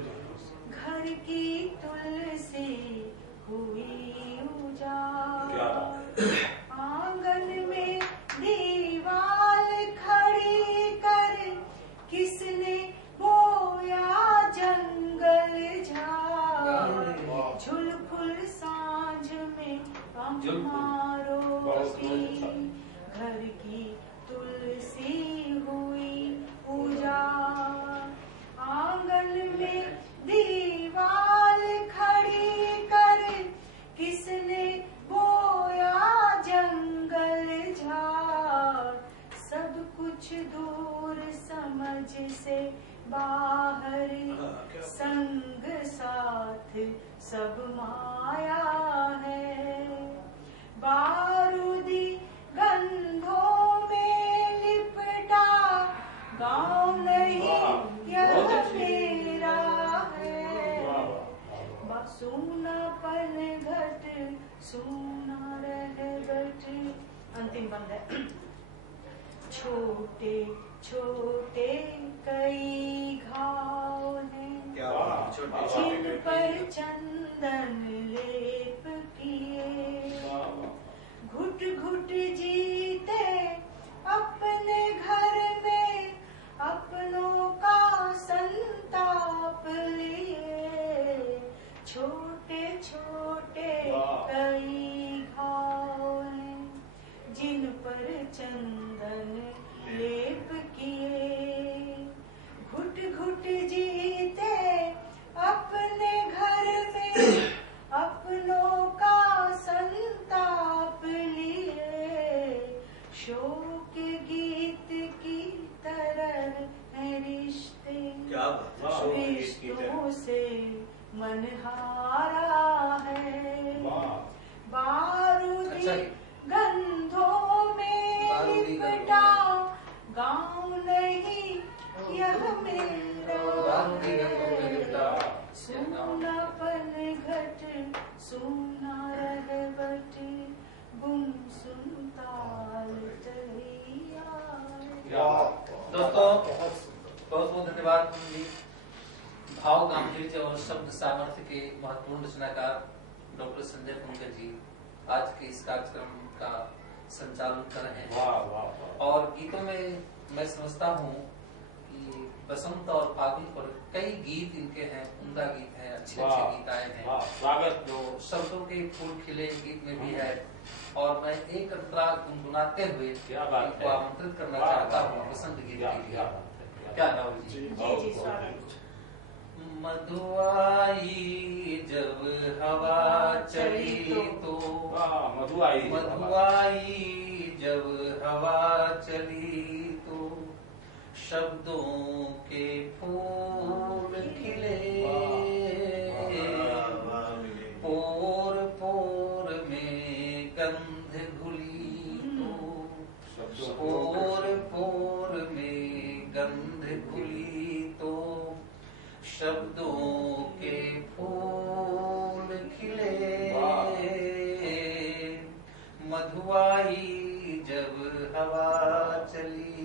घर की तुलसी हुई उजाड़। आंगन में दीवाल खड़ी कर किसने बोया जंगल झाड़। झुलफुल सांझ में अम्मा रोती, घर की तुलसी हुई उजाड़। आंगन में दीवाल खड़ी कर किसने बोया जंगल झाड़। सब कुछ दूर समझ से बाहर, संग साथ सब माया है। बारूदी गंधों में लिपटा गाँव नहीं यह मेरा है। सूनापन घट सूना रहबट। अंतिम बंद है। छोटे छोटे कई घाव हैं, जिन पर चंदन लेप किए। घुट घुट जीते अपने घर में, अपनों का संताप लिए। छोटे छोटे कई घाव हैं, जिन पर चंदन लेप किए। घुट घुट जीते अपने घर में, अपनों का संताप लिए। शोक गीत की तरह है रिश्ते, रिश्तों से मन हारा है। बारूदी गंधों में लिपटा गाँव नहीं यह मेरा है। सूनापन घट सूना रहबट, गुमसुम ताल तलैया। दोस्तों बहुत बहुत धन्यवाद। भाव गांभीर्य और शब्द सामर्थ्य के महत्वपूर्ण रचनाकार डॉक्टर संजय फुनकर जी आज के इस कार्यक्रम का संचालन कर रहे हैं। और गीतों में मैं समझता हूँ बसंत और फागुन पर कई गीत इनके हैं, उम्दा गीत हैं, अच्छे अच्छे गीत आए हैं। स्वागत। जो शब्दों के फूल खिले गीत में भी है। और मैं एक अंतरा गुनगुनाते हुए इनको आमंत्रित करना चाहता हूँ बसंत गीत के लिए। क्या राहुल जी? जी स्वागत। मधुआई जब हवा चली तो मधुआई जब हवा चली तो शब्दों के फूल खिले, पोर पोर में गंध घुली तो पोर पोर में गंध घुली तो शब्दों के फूल खिले, मधुआई जब हवा चली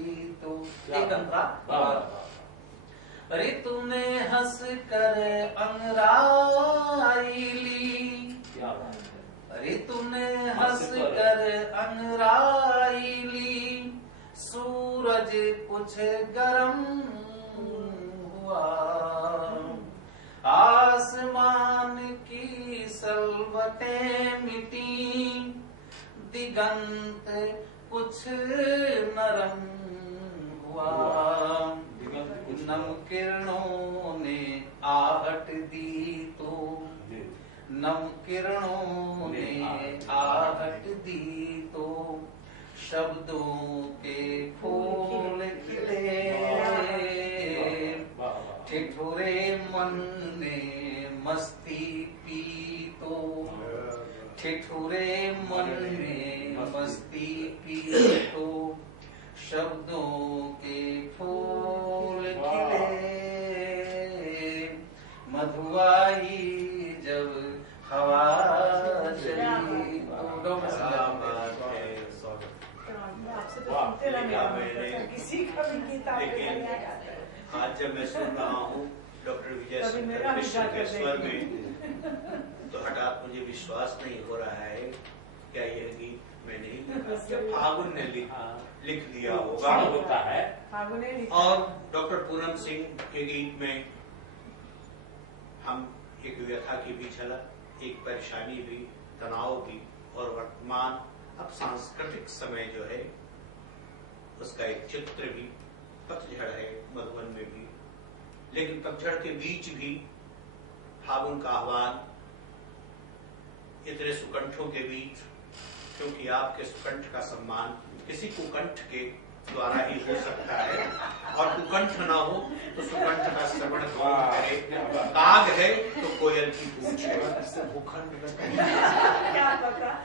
तो। एक अंतरा। ऋतु ने हंस कर अंगराई ली, ऋतु ने हंस कर अंगराई ली, सूरज कुछ गरम हुआ, आसमान की सलवटें मिटी, दिगंत कुछ नरम हुआ, नम किरणों ने आहट दी तो, नम किरणों ने आहट दी तो शब्दों के फूल खिले, ठिठुरे मन ने मस्ती पी तो, ठिठुरे मन ने मस्ती पी तो शब्दों के फूल खिले, मधुआई जब हवा चली तो। किसी का भी गीत आज जब मैं सुन रहा हूँ डॉक्टर विजय शंकर मिश्र के स्वर में तो हठात मुझे विश्वास नहीं हो रहा है क्या यह गीत मैंने ही लिखा, फागुन ने लिख दिया होगा होता है। और डॉक्टर पूनम सिंह के गीत में हम एक व्यथा की भी झलक, एक परेशानी भी, तनाव भी और वर्तमान अब सांस्कृतिक समय जो है उसका एक चित्र भी, पतझड़ है मधुबन में भी, लेकिन पतझड़ के बीच भी फागुन का आह्वान, इतने सुकंठों के बीच, क्योंकि आपके सुकंठ का सम्मान किसी कुकंठ के द्वारा ही हो सकता है, और कुकंठ ना हो तो सुकंठ का श्रवण कौन करे, काग है तो कोयल की पूछ है,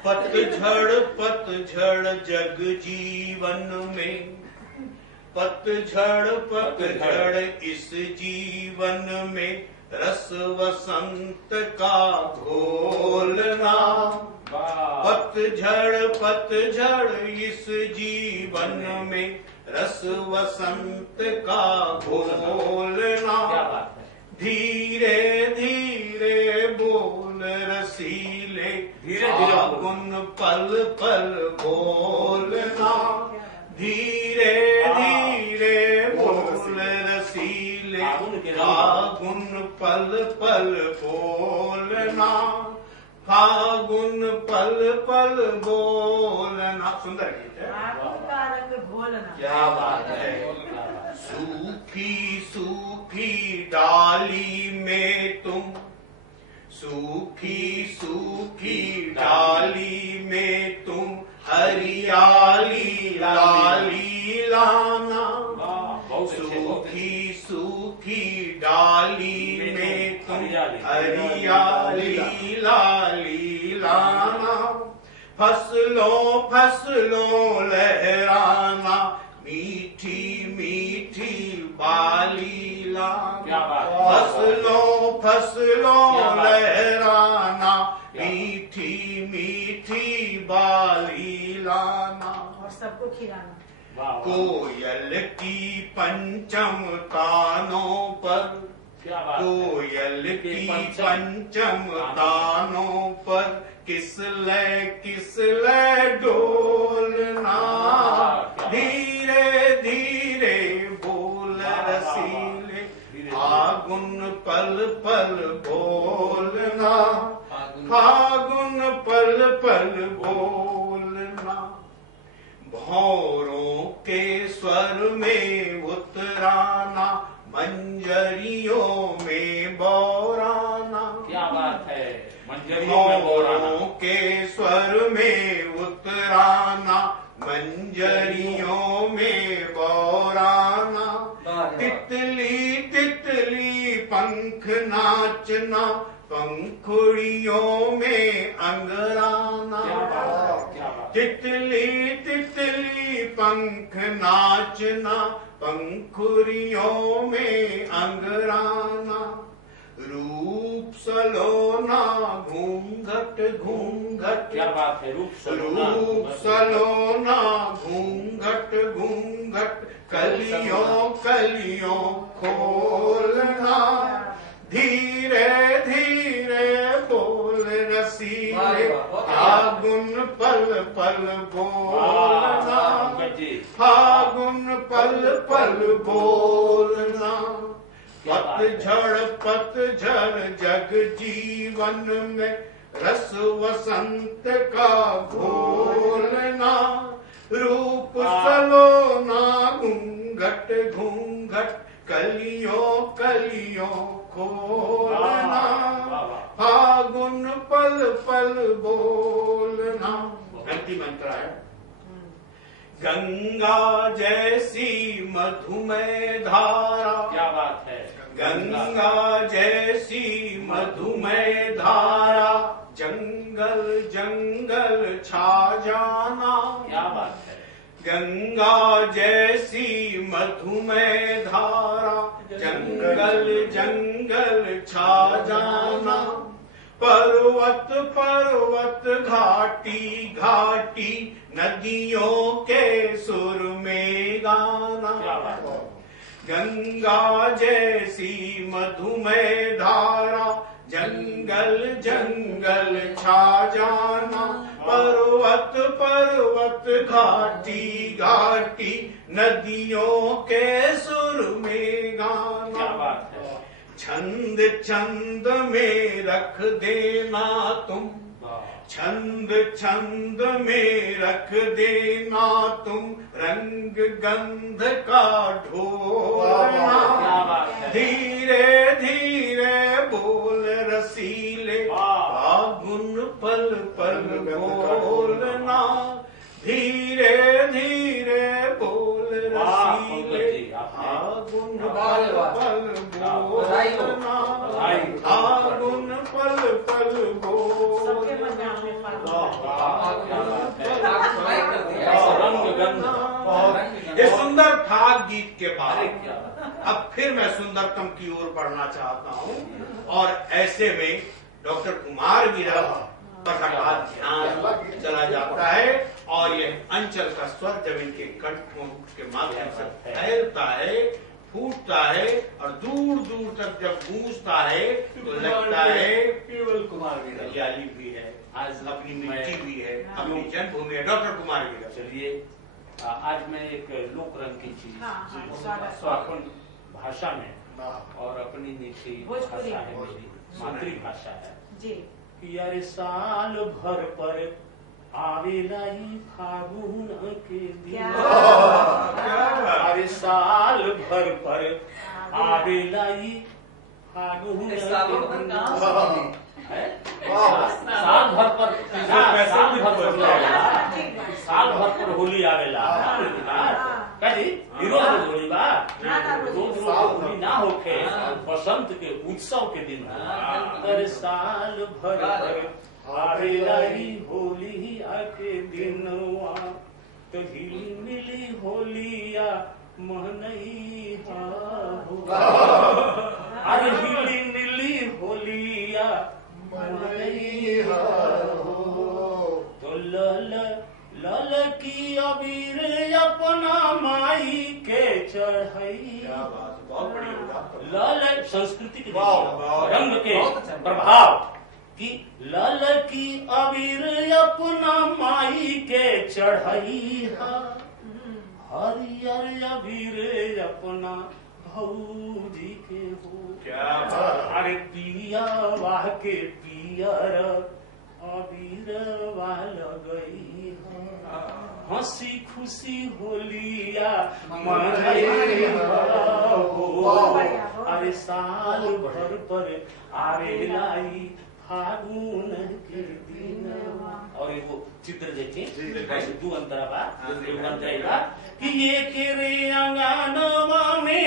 पतझड़ पतझड़ जग जीवन में, पतझड़ पतझड़ इस जीवन में, रस वसंत का घोलना, पतझड़ पतझड़ इस जीवन में, रस वसंत का घोलना, धीरे धीरे बोल रसीले, फागुन पल पल बोलना, धीरे धीरे बोल रसीले, फागुन पल पल बोलना, फागुन पल पल बोलना। सुंदर गीत है। फागुन का रंग घोलना। क्या बात है। सूखी सूखी डाली में तुम, सूखी सूखी डाली में तुम, हरियाली लाली लाना, सूखी सूखी डाली में तुम, हरियाली लाली लाना, फसलों फसलों लहराना, मीठी मीठी बाली लाना, फसलों फसलों लहराना, मीठी मीठी बाली लाना, और सबको खिलाना, कोयल की पंचम तानों पर, कोयल की पंचम तानों पर, किस लय डोलना, धीरे धीरे बोल फागुन पल पल बोलना, फागुन पल पल बोलना, भौरों के स्वर में उतराना, मंजरियों में बोराना। क्या बात है, मंजरियों में बोराना, के स्वर में उतराना, मंजरियों में बोराना, तितली तितली पंख नाचना, पंखुड़ियों में अंगराना। तितली तितली पंख नाचना, पंखुड़ियों में अंगराना, रूप सलोना घूंघट घूंघट। क्या बात है, रूप सलोना घूंघट घूंघट, कलियों कलियों खोलना, धीरे धीरे बोल रसीले, फागुन पल पल बोलना, फागुन पल पल बोलना, पतझड़ पतझड़ जग जीवन में रस वसंत का घोलना, रूप सलोना घूंघट घूंघट, कलियों कलियों खोलना, फागुन पल पल बोलना। गलती मंत्र है। गंगा जैसी मधुमय धारा। क्या बात है, गंगा जैसी मधुमय धारा, जंगल जंगल छा जाना। क्या बात है, गंगा जैसी मधुमय धारा, जंगल जंगल छा जाना, पर्वत पर्वत घाटी घाटी, नदियों के सुर में गाना। गंगा जैसी मधुमय धारा, जंगल जंगल छा जाना, पर्वत पर्वत घाटी घाटी, नदियों के सुर में गाना। छंद छंद में रख देना तुम, छंद छंद में रख देना तुम, रंग गंध का ढोलना, धीरे धीरे बोल रसीले, फागुन पल पल बोलना, धीरे धीरे बोल रसीले, फागुन पल पल बोलना, फागुन पल पल बोलना। ये सुंदर फाग गीत के बाद अब फिर मैं सुंदरतम की ओर बढ़ना चाहता हूँ, और ऐसे में डॉक्टर कुमार विरल पर हठात ध्यान चला जाता है, और ये अंचल का स्वर जब इनके कंठों के माध्यम से फैलता है, फूटता है, और दूर दूर तक जब गूंजता है तो लगता है केवल कुमार विरल हरियाली भी है, आज अपनी मिट्टी भी है, अपनी जन्मभूमि है। डॉक्टर कुमार विरल, चलिए आज मैं एक लोक रंग की चीज स्वाखन भाषा में, और अपनी मीठी भाषा है, मेरी मातृभाषा है जी। यार साल भर पर आवेला ही फागुन के दिन, अरे साल भर पर आवेला ही फागुन के दिन, साल भर पर साल भर पर होली आवेला, रोज होली बा, रोज होली ना होके बसंत के उत्सव के दिन, अरे साल भर पर आवेला ही होली आके दिनवा, तो हिली मिली होलिया महनैया हो, अरे हिली मिली होलिया महनैया हो, तो लल लल की अबीर अपना माई के चढ़ैया। लल संस्कृति के रंग के प्रभाव कि लल की अबीर अपना माई के चढ़ैया, हरियर अबीर अपना भौजी के हो। क्या बात। अरे पिया वाह के पियर अबीर वाह लगई हंसी खुशी होलिया मनई हो। अरे साल भर पर आवे लाई फागुन के दिन। और वो चित्र देखें दू अंतरा बन जाएगा कि ये केरे अंगनवा में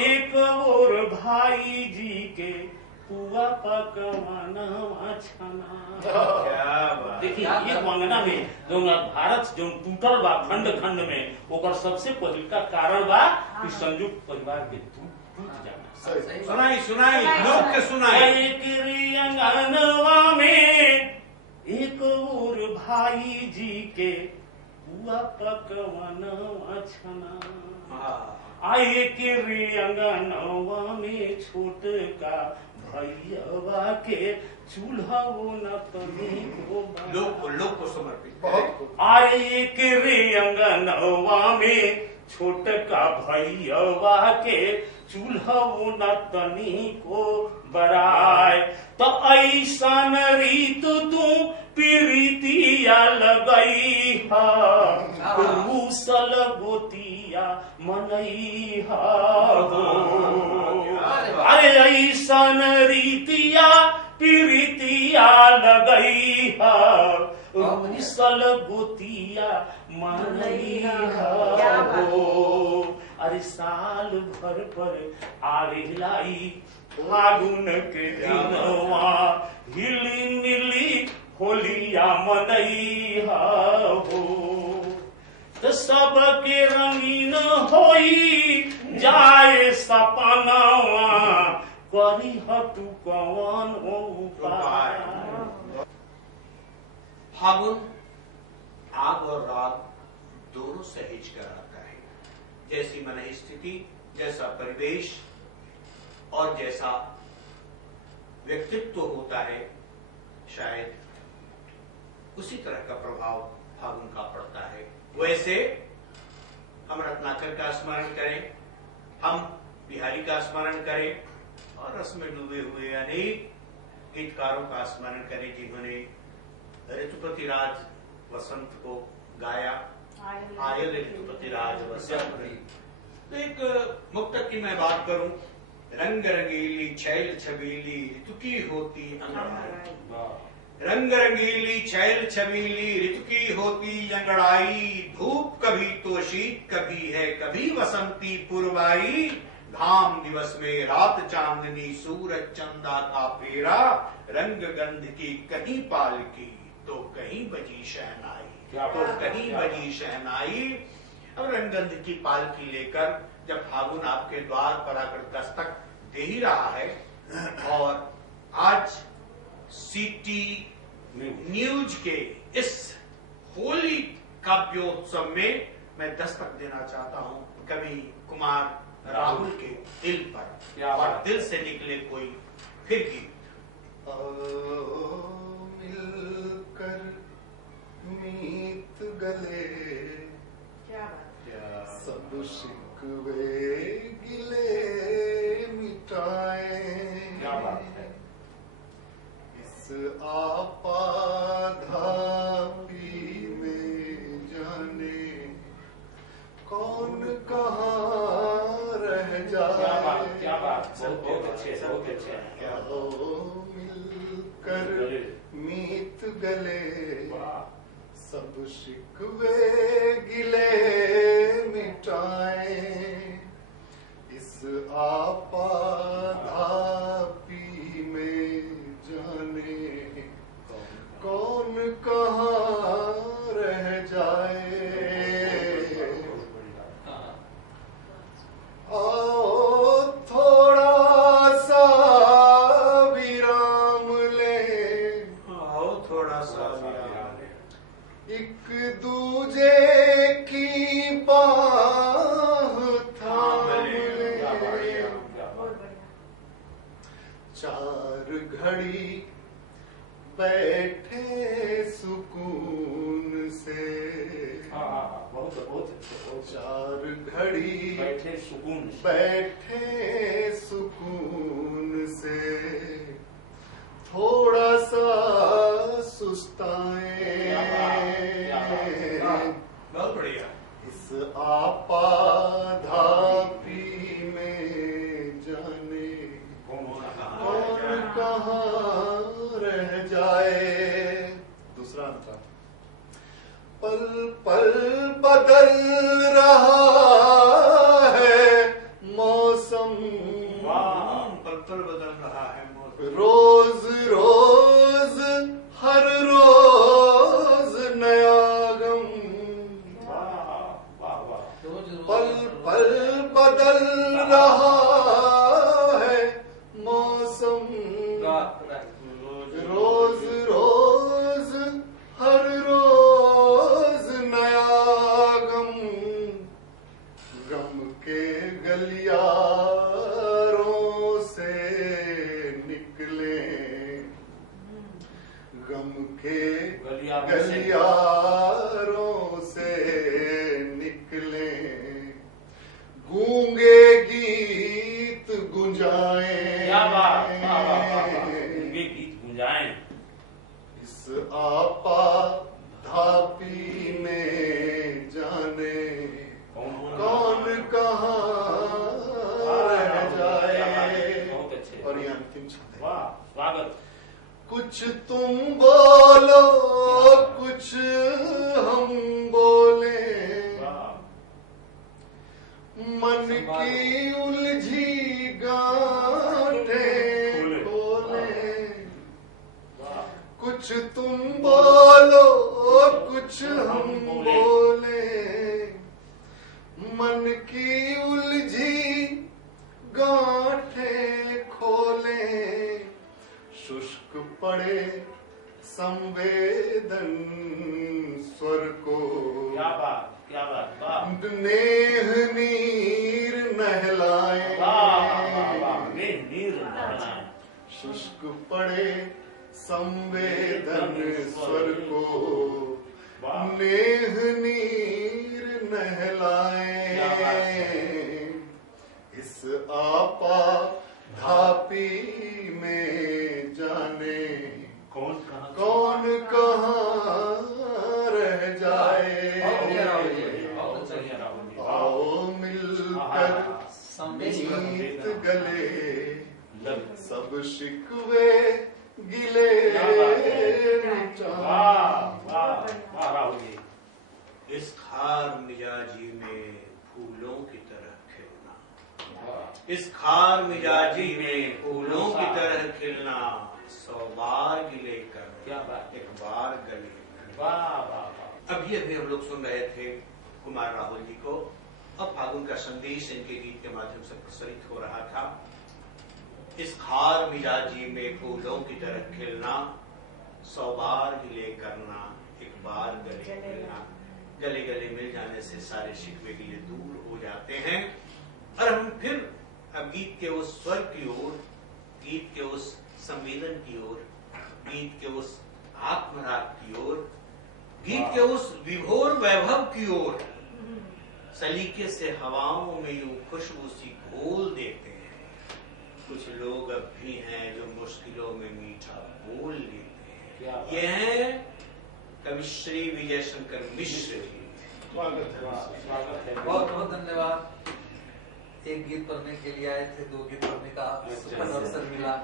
एक और भाई जी के पुआ पकवानवा छना। देखिए ये अंगना में जो भारत जो टूटल बा खंड खंड में ओकर सबसे पहिल का कारण बा कि संयुक्त परिवार के टूट जाना। सुनाई सुनाई लोग के सुनाई। एक अंगनवा में एक और भाई जी के पुआ पकवानवा छना। आए के रे अंगनवा में छोट का भैया के चूल्हा वो न तनी को लोग को समर्पित। आए के रे अंगनवा में छोट का भैया के चूल्हा वो न तनी को बराय। तो ऐसन रीत तू प्रीतिया लगई रूसल गोतिया मनई हो। अरे ऐसन रीतिया प्रीतिया लगई रूसल गोतिया मनई हो। अरे साल भर पर आवेलाई फागुन के दिनवा हिली मिली होलिया मनई हो। तो सबके रंगीन होई जाए सपनावा करी हतु कौन उपाय। फागुन आग और रात दोनों सहेज कर आता है। जैसी मन स्थिति, जैसा परिवेश और जैसा व्यक्तित्व होता है शायद उसी तरह का प्रभाव फागुन का पड़ता है। वैसे हम रत्नाकर का स्मरण करें, हम बिहारी का स्मरण करें और रस में डूबे हुए अनेक गीतकारों का स्मरण करें जिन्होंने ऋतुपति राज वसंत को गाया। आयल ऋतुपति राज वसंत। एक मुक्तक की मैं बात करूं, रंग रंगीली छैल छबीली ऋतु की होती अंगड़ाई। रंग रंगीली छैल छबीली ऋतु की होती अंगड़ाई। धूप कभी तो शीत कभी है कभी वसंती पुरवाई। घाम दिवस में रात चांदनी सूरज चंदा का फेरा। रंग गंध की कहीं पालकी तो कहीं बजी शहनाई। तो कहीं बजी शहनाई। अब रंगगंध की पालकी लेकर जब फागुन आपके द्वार पर आकर दस्तक दे ही रहा है और आज सिटी न्यूज के इस होली काव्योत्सव में मैं दस्तक देना चाहता हूं कवि कुमार राहुल के दिल पर और दिल से निकले कोई फिर गीत। मिलकर मीत गले क्या बात। सब शिकवे गिले मिटाए। क्या बात है। इस आपाधापी में जाने कौन कहाँ रह जाए। क्या बात। बहुत अच्छे बहुत अच्छे। क्या हो मिलकर मीत गले सब शिकवे गिले मिटाए। इस आपाधापी में जाने कौन कहाँ रह जाए। आओ थोड़ा सा विराम ले। आओ थोड़ा सा एक दूजे की बाह थाम ले। चार घड़ी बैठे सुकून से बहुत बहुत बहुत। चार घड़ी बैठे सुकून से थोड़ा सा सुस्ताए, बहुत बढ़िया। इस आपाधापी में जाने कौन कहाँ रह जाए। दूसरा अंतरा, पल पल बदल रहा है मौसम, पल पल बदल रहा है मौसम, रोज रोज हर रोज नया गम, पल पल बदल रहा है मौसम, रोज रोज हर रोज नया गम, गम के गलियारों से निकले, गम के गलियारों से निकले, गूंगे गीत गुंजाएं, गूंगे गीत गुंजाएं, इस आपाधापी में जाने कौन कहाँ रह जाए। और ये अंतिम छंद है। स्वागत। कुछ तुम बोलो कुछ हम बोले, मन की उलझी गांठें खोले, कुछ तुम बोलो कुछ हम बोले, मन की उलझी गांठें खोले, शुष्क पड़े संवेदन स्वर को, क्या बात नेह नीर नहलाए, शुष्क पड़े संवेदन स्वर को, नेह नीर नहलाए, इस आपाधापी में जाने कौन कहाँ रह जाए। आओ मिलकर मीत गले, सब शिकवे गिले इस खार मिजाजी में फूलों की तरह खिलना, इस खार मिजाजी में फूलों की तरह खिलना, 100 बार गिले कर एक बार गले। अभी हम लोग सुन रहे थे कुमार राहुल जी को। अब फागुन का संदेश इनके गीत के माध्यम से प्रसारित हो रहा था। इस खार मिजाजी में फूलों की तरह खिलना, 100 बार गिले करना, एक बार गले मिलना। गले गले मिल जाने से सारे शिकवे गिले दूर हो जाते हैं और हम फिर अब गीत के उस स्वर की ओर, गीत के उस संवेदन की ओर, गीत के उस आत्मराग की ओर, गीत के उस विभोर वैभव की ओर सलीके से हवाओं में यूं खुशबू सी घोल देते हैं। कुछ लोग अब भी हैं जो मुश्किलों में मीठा बोल लेते हैं। ये हैं कवि श्री विजय शंकर मिश्र जी। स्वागत है। बहुत बहुत धन्यवाद। एक गीत पढ़ने के लिए आए थे, 2 गीत पढ़ने का अवसर मिला।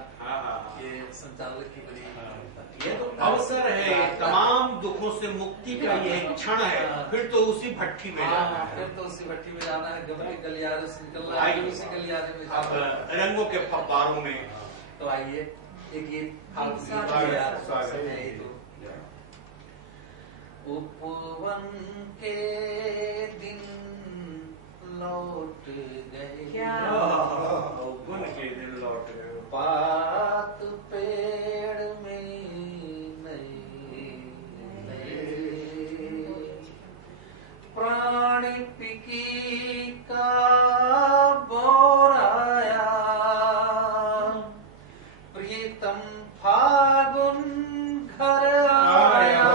ये संचालक की बड़ी ये तो अवसर है, तमाम दुखों से मुक्ति का ये क्षण है। फिर तो उसी भट्टी में जाना है, फिर तो उसी भट्टी में जाना है। गम के गलियारे से निकलना है, उसी गलियारे में रंगों के फव्वारों में। तो आइए एक गीत उपवन के दिन लौट गए, उपवन के दिन लौट गए, पात पेड़ में प्राण पिकी का बोराया, प्रीतम फागुन घर आया,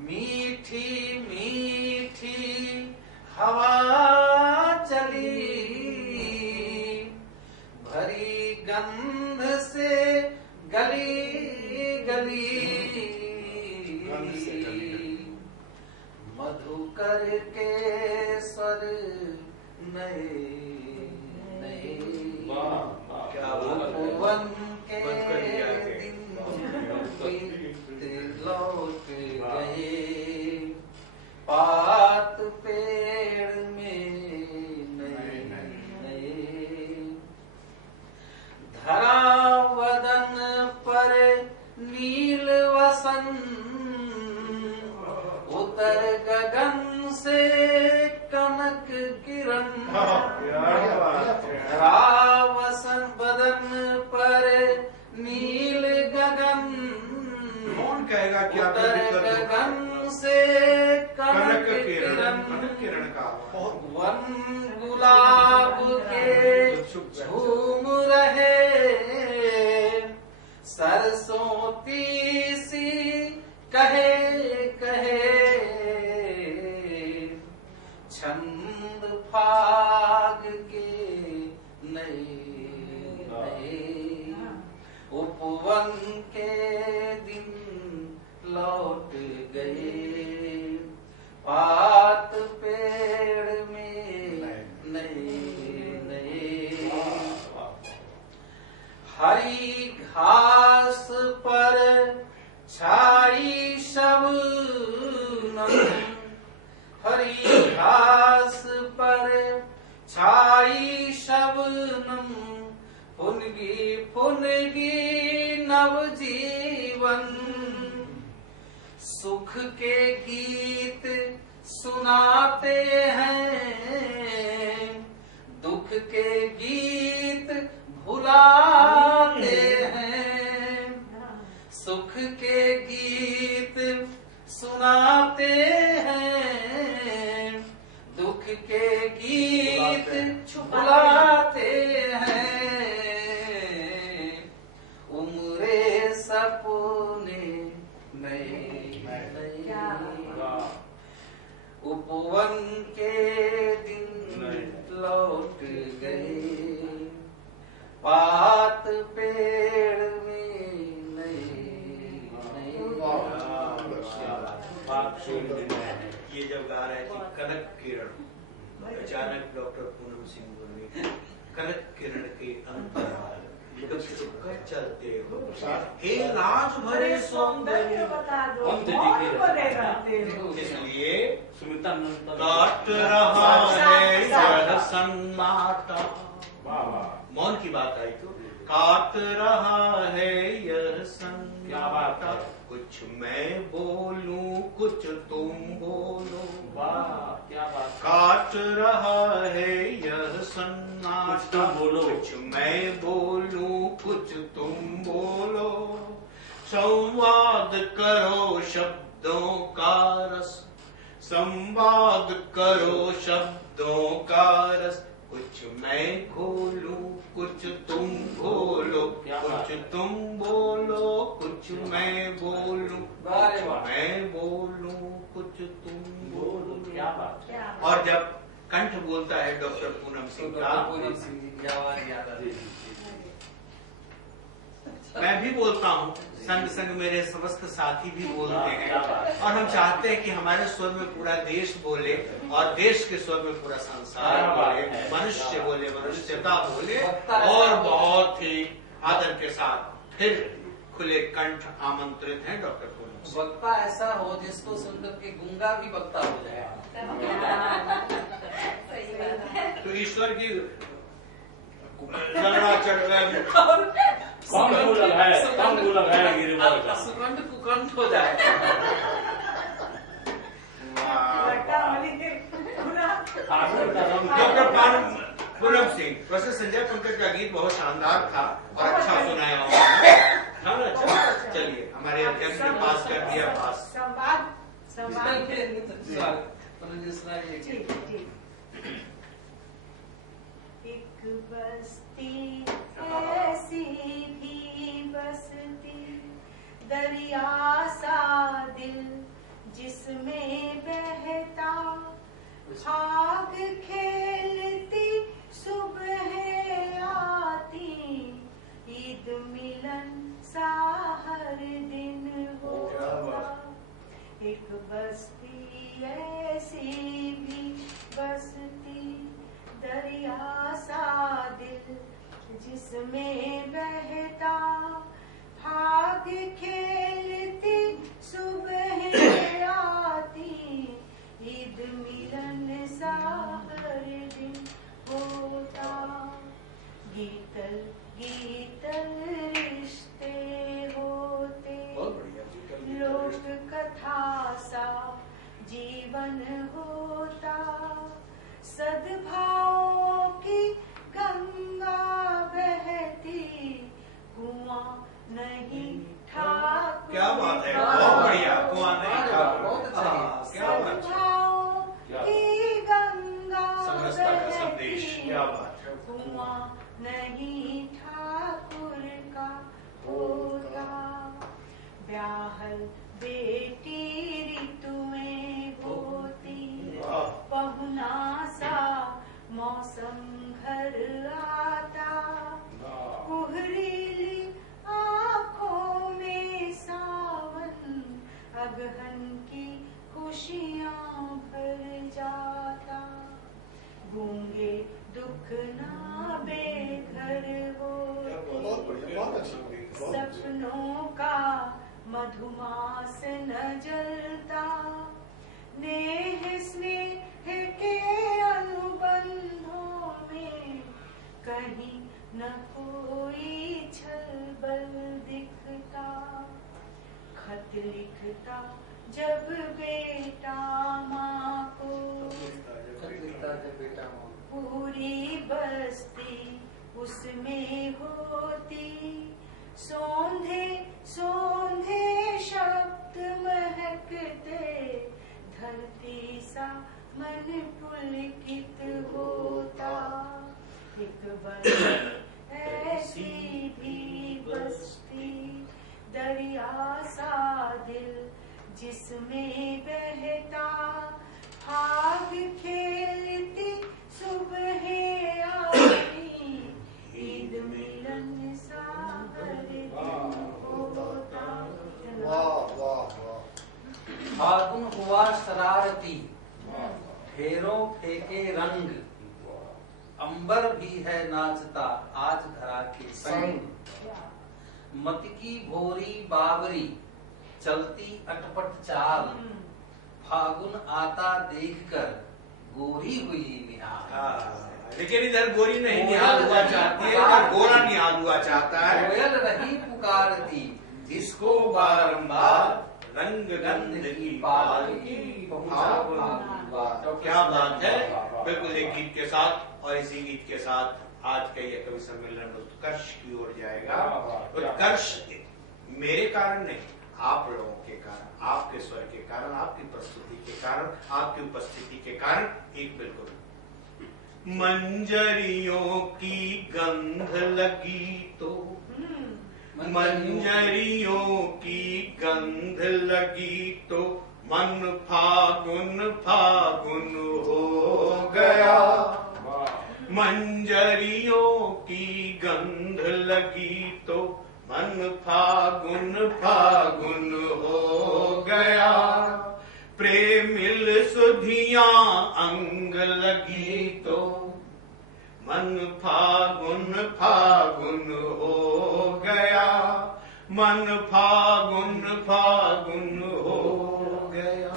मीठी हवा चली भरी गंध से गली गली मधुकर के स्वर नए नए उपवन के दिन लौट गए पात पेड़ में नए नए धरा वदन पर नील वसन उतर गगन से कनक किरण रावसन बदन पर नील गगन कौन कहेगा कि उतर गगन से कनक किरण का वन गुलाब के झूम रहे सरसों तीसी कहे कहे छंद फाग के नए नए उपवन के दिन लौट गए पात पेड़ में नए नए हरी घास पर छाई शबनम हरी घास पर छाई शबनम फुनगी फुनगी नवजीवन सुख के गीत सुनाते हैं दुख के गीत भुलाते हैं सुख के गीत सुनाते हैं दुख के गीत भुलाते हैं उम्रे सपने नए नए उपवन के दिन लौट गए पात पेड़ में नए ये जब गा रहे थे कनक किरण अचानक डॉक्टर पूनम सिंह बोले कनक किरण के अंतराल चलते हो हे राज भरे सौंदर्य इसलिए काट रहा है यह सन्नाटा मौन की बात आई तो काट रहा है यह सन्नाटा कुछ मैं बोलूं कुछ तुम बोलो वाह क्या बात काट रहा है यह सन्नाटा बोलो कुछ मैं बोलूं कुछ तुम बोलो संवाद करो शब्दों का रस संवाद करो शब्दों का रस कुछ मैं खोलूं कुछ तुम बोलो कुछ तुम बोलो कुछ मैं बोलूं कुछ मैं बोलूं कुछ तुम बोलो क्या बात और जब कंठ बोलता है डॉक्टर पूनम सिंह का पूनम सिंह जी की आवाज याद आ रही मैं भी बोलता हूँ संग संग मेरे समस्त साथी भी बोलते हैं और हम चाहते हैं कि हमारे स्वर में पूरा देश बोले और देश के स्वर में पूरा संसार बोले मनुष्य बोले मनुष्यता बोले और बहुत ही आदर के साथ फिर खुले कंठ आमंत्रित हैं डॉक्टर पूनम। वक्ता ऐसा हो जिसको सुनकर के गूंगा भी वक्ता हो जाए तो ईश्वर की झगड़ा चल रहा है कौन लगाया गिरिवर का सुकंठ कुकंठ हो जाए डॉक्टर पूनम सिंह प्रोफेसर संजय पंकज का गीत बहुत शानदार था और अच्छा सुनाया हुआ चलिए हमारे अध्यक्ष ने पास कर दिया पास एक बस्ती ऐसी भी बसती दरिया सा दिल जिसमें बहता धुआं नहीं ठाकुर का होता। ब्याहल बेटी ऋतुएं होती, पहुना सा मौसम घर आता। कुहरीली आँखों में सावन, अगहन की खुशियाँ भर जाता। गूंगे दुख ना बेघर हो, सपनों का मधुमास न जलता। नेह स्नेह के अनुबंधों में कहीं न कोई छलबल दिखता। खत लिखता जब बेटा माँ को, पूरी बस्ती उसमें होती। सोंधे सोंधे शब्द महकते, धरती सा मन पुलकित होता। एक बस्ती ऐसी भी बस्ती, दरिया सा दिल जिसमें बहता। भाग खेलती सुबह आती, ईद मिलन सा हर दिन होता। फागुन हुआ शरारती, ढेरों फेंके रंग। अंबर भी है नाचता आज धरा के संग। मत की भोरी बावरी, चलती अटपट चाल। फागुन आता देखकर गोरी हुई निहाल। लेकिन इधर गोरी नहीं निहाल हुआ चाहती है, इधर गोरा निहाल हुआ चाहता है। कोयल रही पुकारती, जिसको बारंबार रंग गंध की पालकी। तो क्या बात है। बिल्कुल एक गीत के साथ, और इसी गीत के साथ आज का यह कवि सम्मेलन उत्कर्ष की ओर जाएगा। उत्कर्ष मेरे कारण नहीं, आप लोगों के कारण, आपके स्वर के कारण, आपकी प्रस्तुति के कारण, आपकी उपस्थिति के कारण एक बिल्कुल। मंजरियों की गंध लगी तो, मंजरियों की गंध लगी तो, मन फागुन फागुन हो गया। मंजरियों की गंध लगी तो, मन फागुन फागुन हो गया। प्रेमिल सुधियां अंग लगी तो, मन फागुन फागुन हो गया। मन फागुन फागुन हो गया।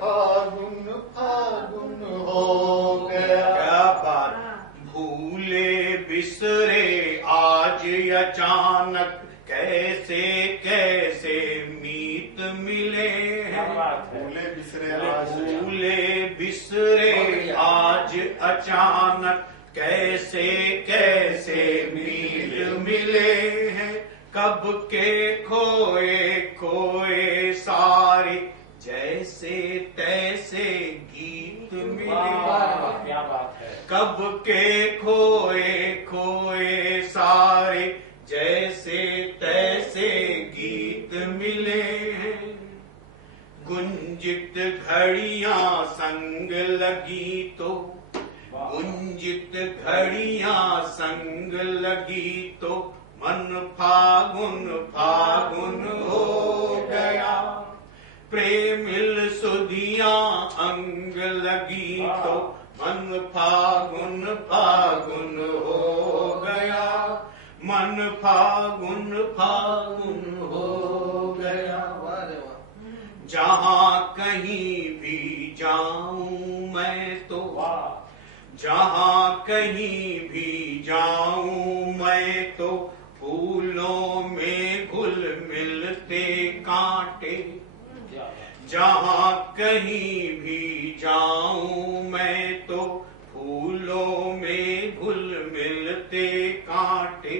फागुन फागुन हो गया। क्या बात। भूले बिसरे आज अचानक, कैसे कैसे मीत मिले हैं। भूले बिसरे आज अचानक, कैसे कैसे मीत मिले हैं। कब के खोए खोए सारे, जैसे तैसे गीत मिले। क्या बात है। कब के खोए खोए सारे, जैसे तैसे गीत मिले हैं। गुंजित घड़ियां संग लगी तो, गुंजित घड़ियां संग लगी तो, मन फागुन फागुन हो गया। प्रेमिल सुधियां अंग लगी तो, मन फागुन फागुन हो गया। मन फागुन फागुन हो गया। जहाँ कहीं भी जाऊं मैं तो, जहाँ कहीं भी जाऊं मैं तो, फूलों में घुल मिलते कांटे। जहाँ कहीं भी जाऊं मैं तो, फूलों में घुल मिलते कांटे।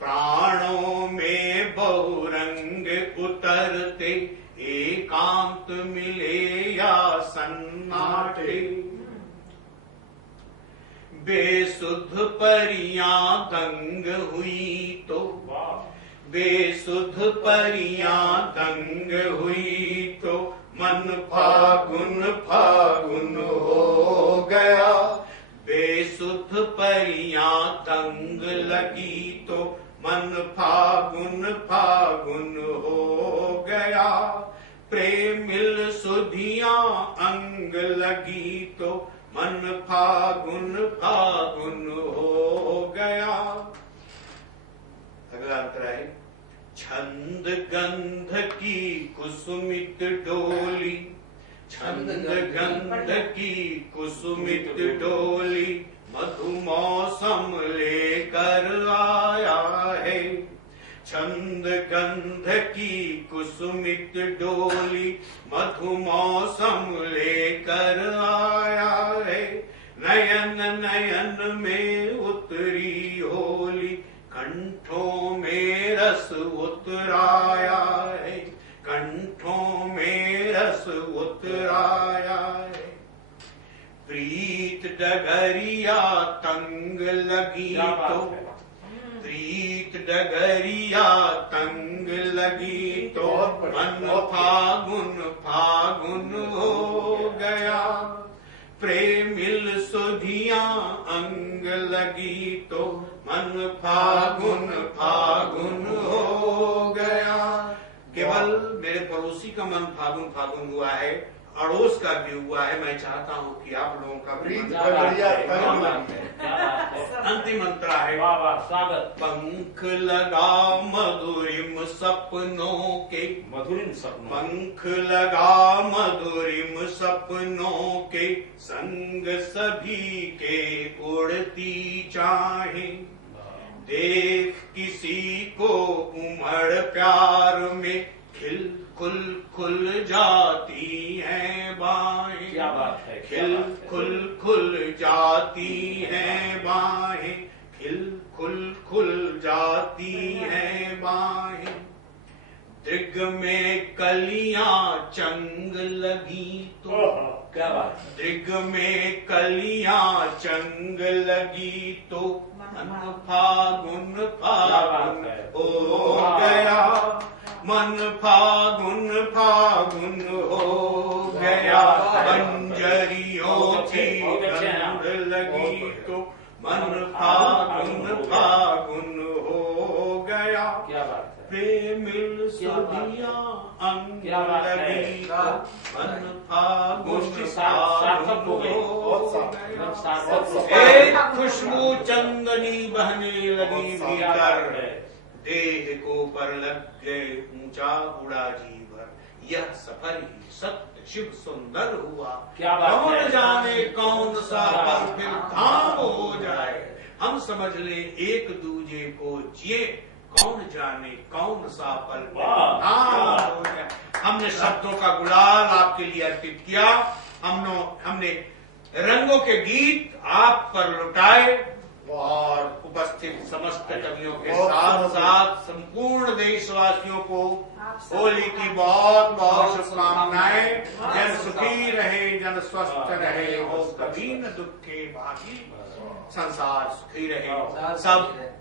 प्राणों में बहुरंग उतरते, एकांत मिले या सन्नाटे। बेसुध परियां दंग हुई तो, बेसुध परियां दंग हुई तो, मन फागुन फागुन हो गया। बेसुध परियां दंग लगी तो, मन फागुन फागुन हो गया। प्रेमिल सुधियां अंग लगी तो, मन फागुन फागुन हो गया। अगला अंतरा है, छंद गंध की कुसुमित डोली, छंद गंध की कुसुमित डोली, मधुमौसम लेकर आया है। छंद गंध की कुसुमित डोली, मधुमौसम लेकर आया है। नयन नयन में उतरी होली, कंठों में रस उतराया है, कंठों में रस उतराया है। प्रीत डगरिया तंग लगी तो, प्रीत डगरिया तंग लगी तो, मन फागुन फागुन हो गया। प्रेमिल सुधियां अंग लगी तो, मन फागुन फागुन हो गया। केवल मेरे पड़ोसी का मन फागुन फागुन हुआ है, अड़ोस का भी हुआ है। मैं चाहता हूँ कि आप लोगों का भी अंतिम मंत्र है। स्वागत। पंख लगा मधुरिम सपनों के, मधुरिम सपनों, पंख लगा मधुरिम सपनों के, संग सभी के उड़ती चाहे। देख किसी को उमड़ प्यार में, खिल खुल खुल जाती हैं बाहें। क्या बात है, खिल खुल खुल जाती हैं बाहें, खिल खुल खुल जाती हैं बाहें। दृग में कलियां चंग लगी तो, क्या बात, दृग में कलियां चंग लगी तो, मन फागुन फागुन हो गया। मन फागुन फागुन हो गया। बंजरियों की गंध लगी तो, मन फागुन फागुन हो गया। क्या बात है। प्रेमिल सुधियां अंग लगी तो, मन फागुन फागुन हो गया। एक खुशबू चंदनी बहने लगी भीतर, देह को पर लग गए ऊंचा उड़ा जीवर। यह सफर ही सत्य शिव सुंदर हुआ। क्या बात है। कौन जाने कौन सा पल फिर धाम हो जाए। हम समझ ले एक दूजे को जिए, कौन जाने कौन सा पल धाम हो जाए। हमने शब्दों का गुलाल आपके लिए अर्पित किया। हमने रंगों के गीत आप पर लुटाए और उपस्थित समस्त कवियों के साथ साथ संपूर्ण देशवासियों को होली की बहुत बहुत शुभकामनाएं। जन सुखी रहे, जन स्वस्थ रहे, हो कभी न दुखे भागी, संसार सुखी रहे, सब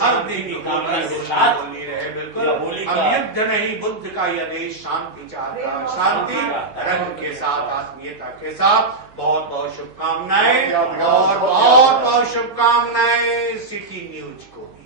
हर दिन की कामना के साथ होली रहे। बिल्कुल हम युद्ध नहीं, बुद्ध का यह देश शांति चाहता है। शांति रंग के साथ, आत्मीयता के साथ। बहुत बहुत शुभकामनाएं और बहुत बहुत शुभकामनाएं सिटी न्यूज को भी।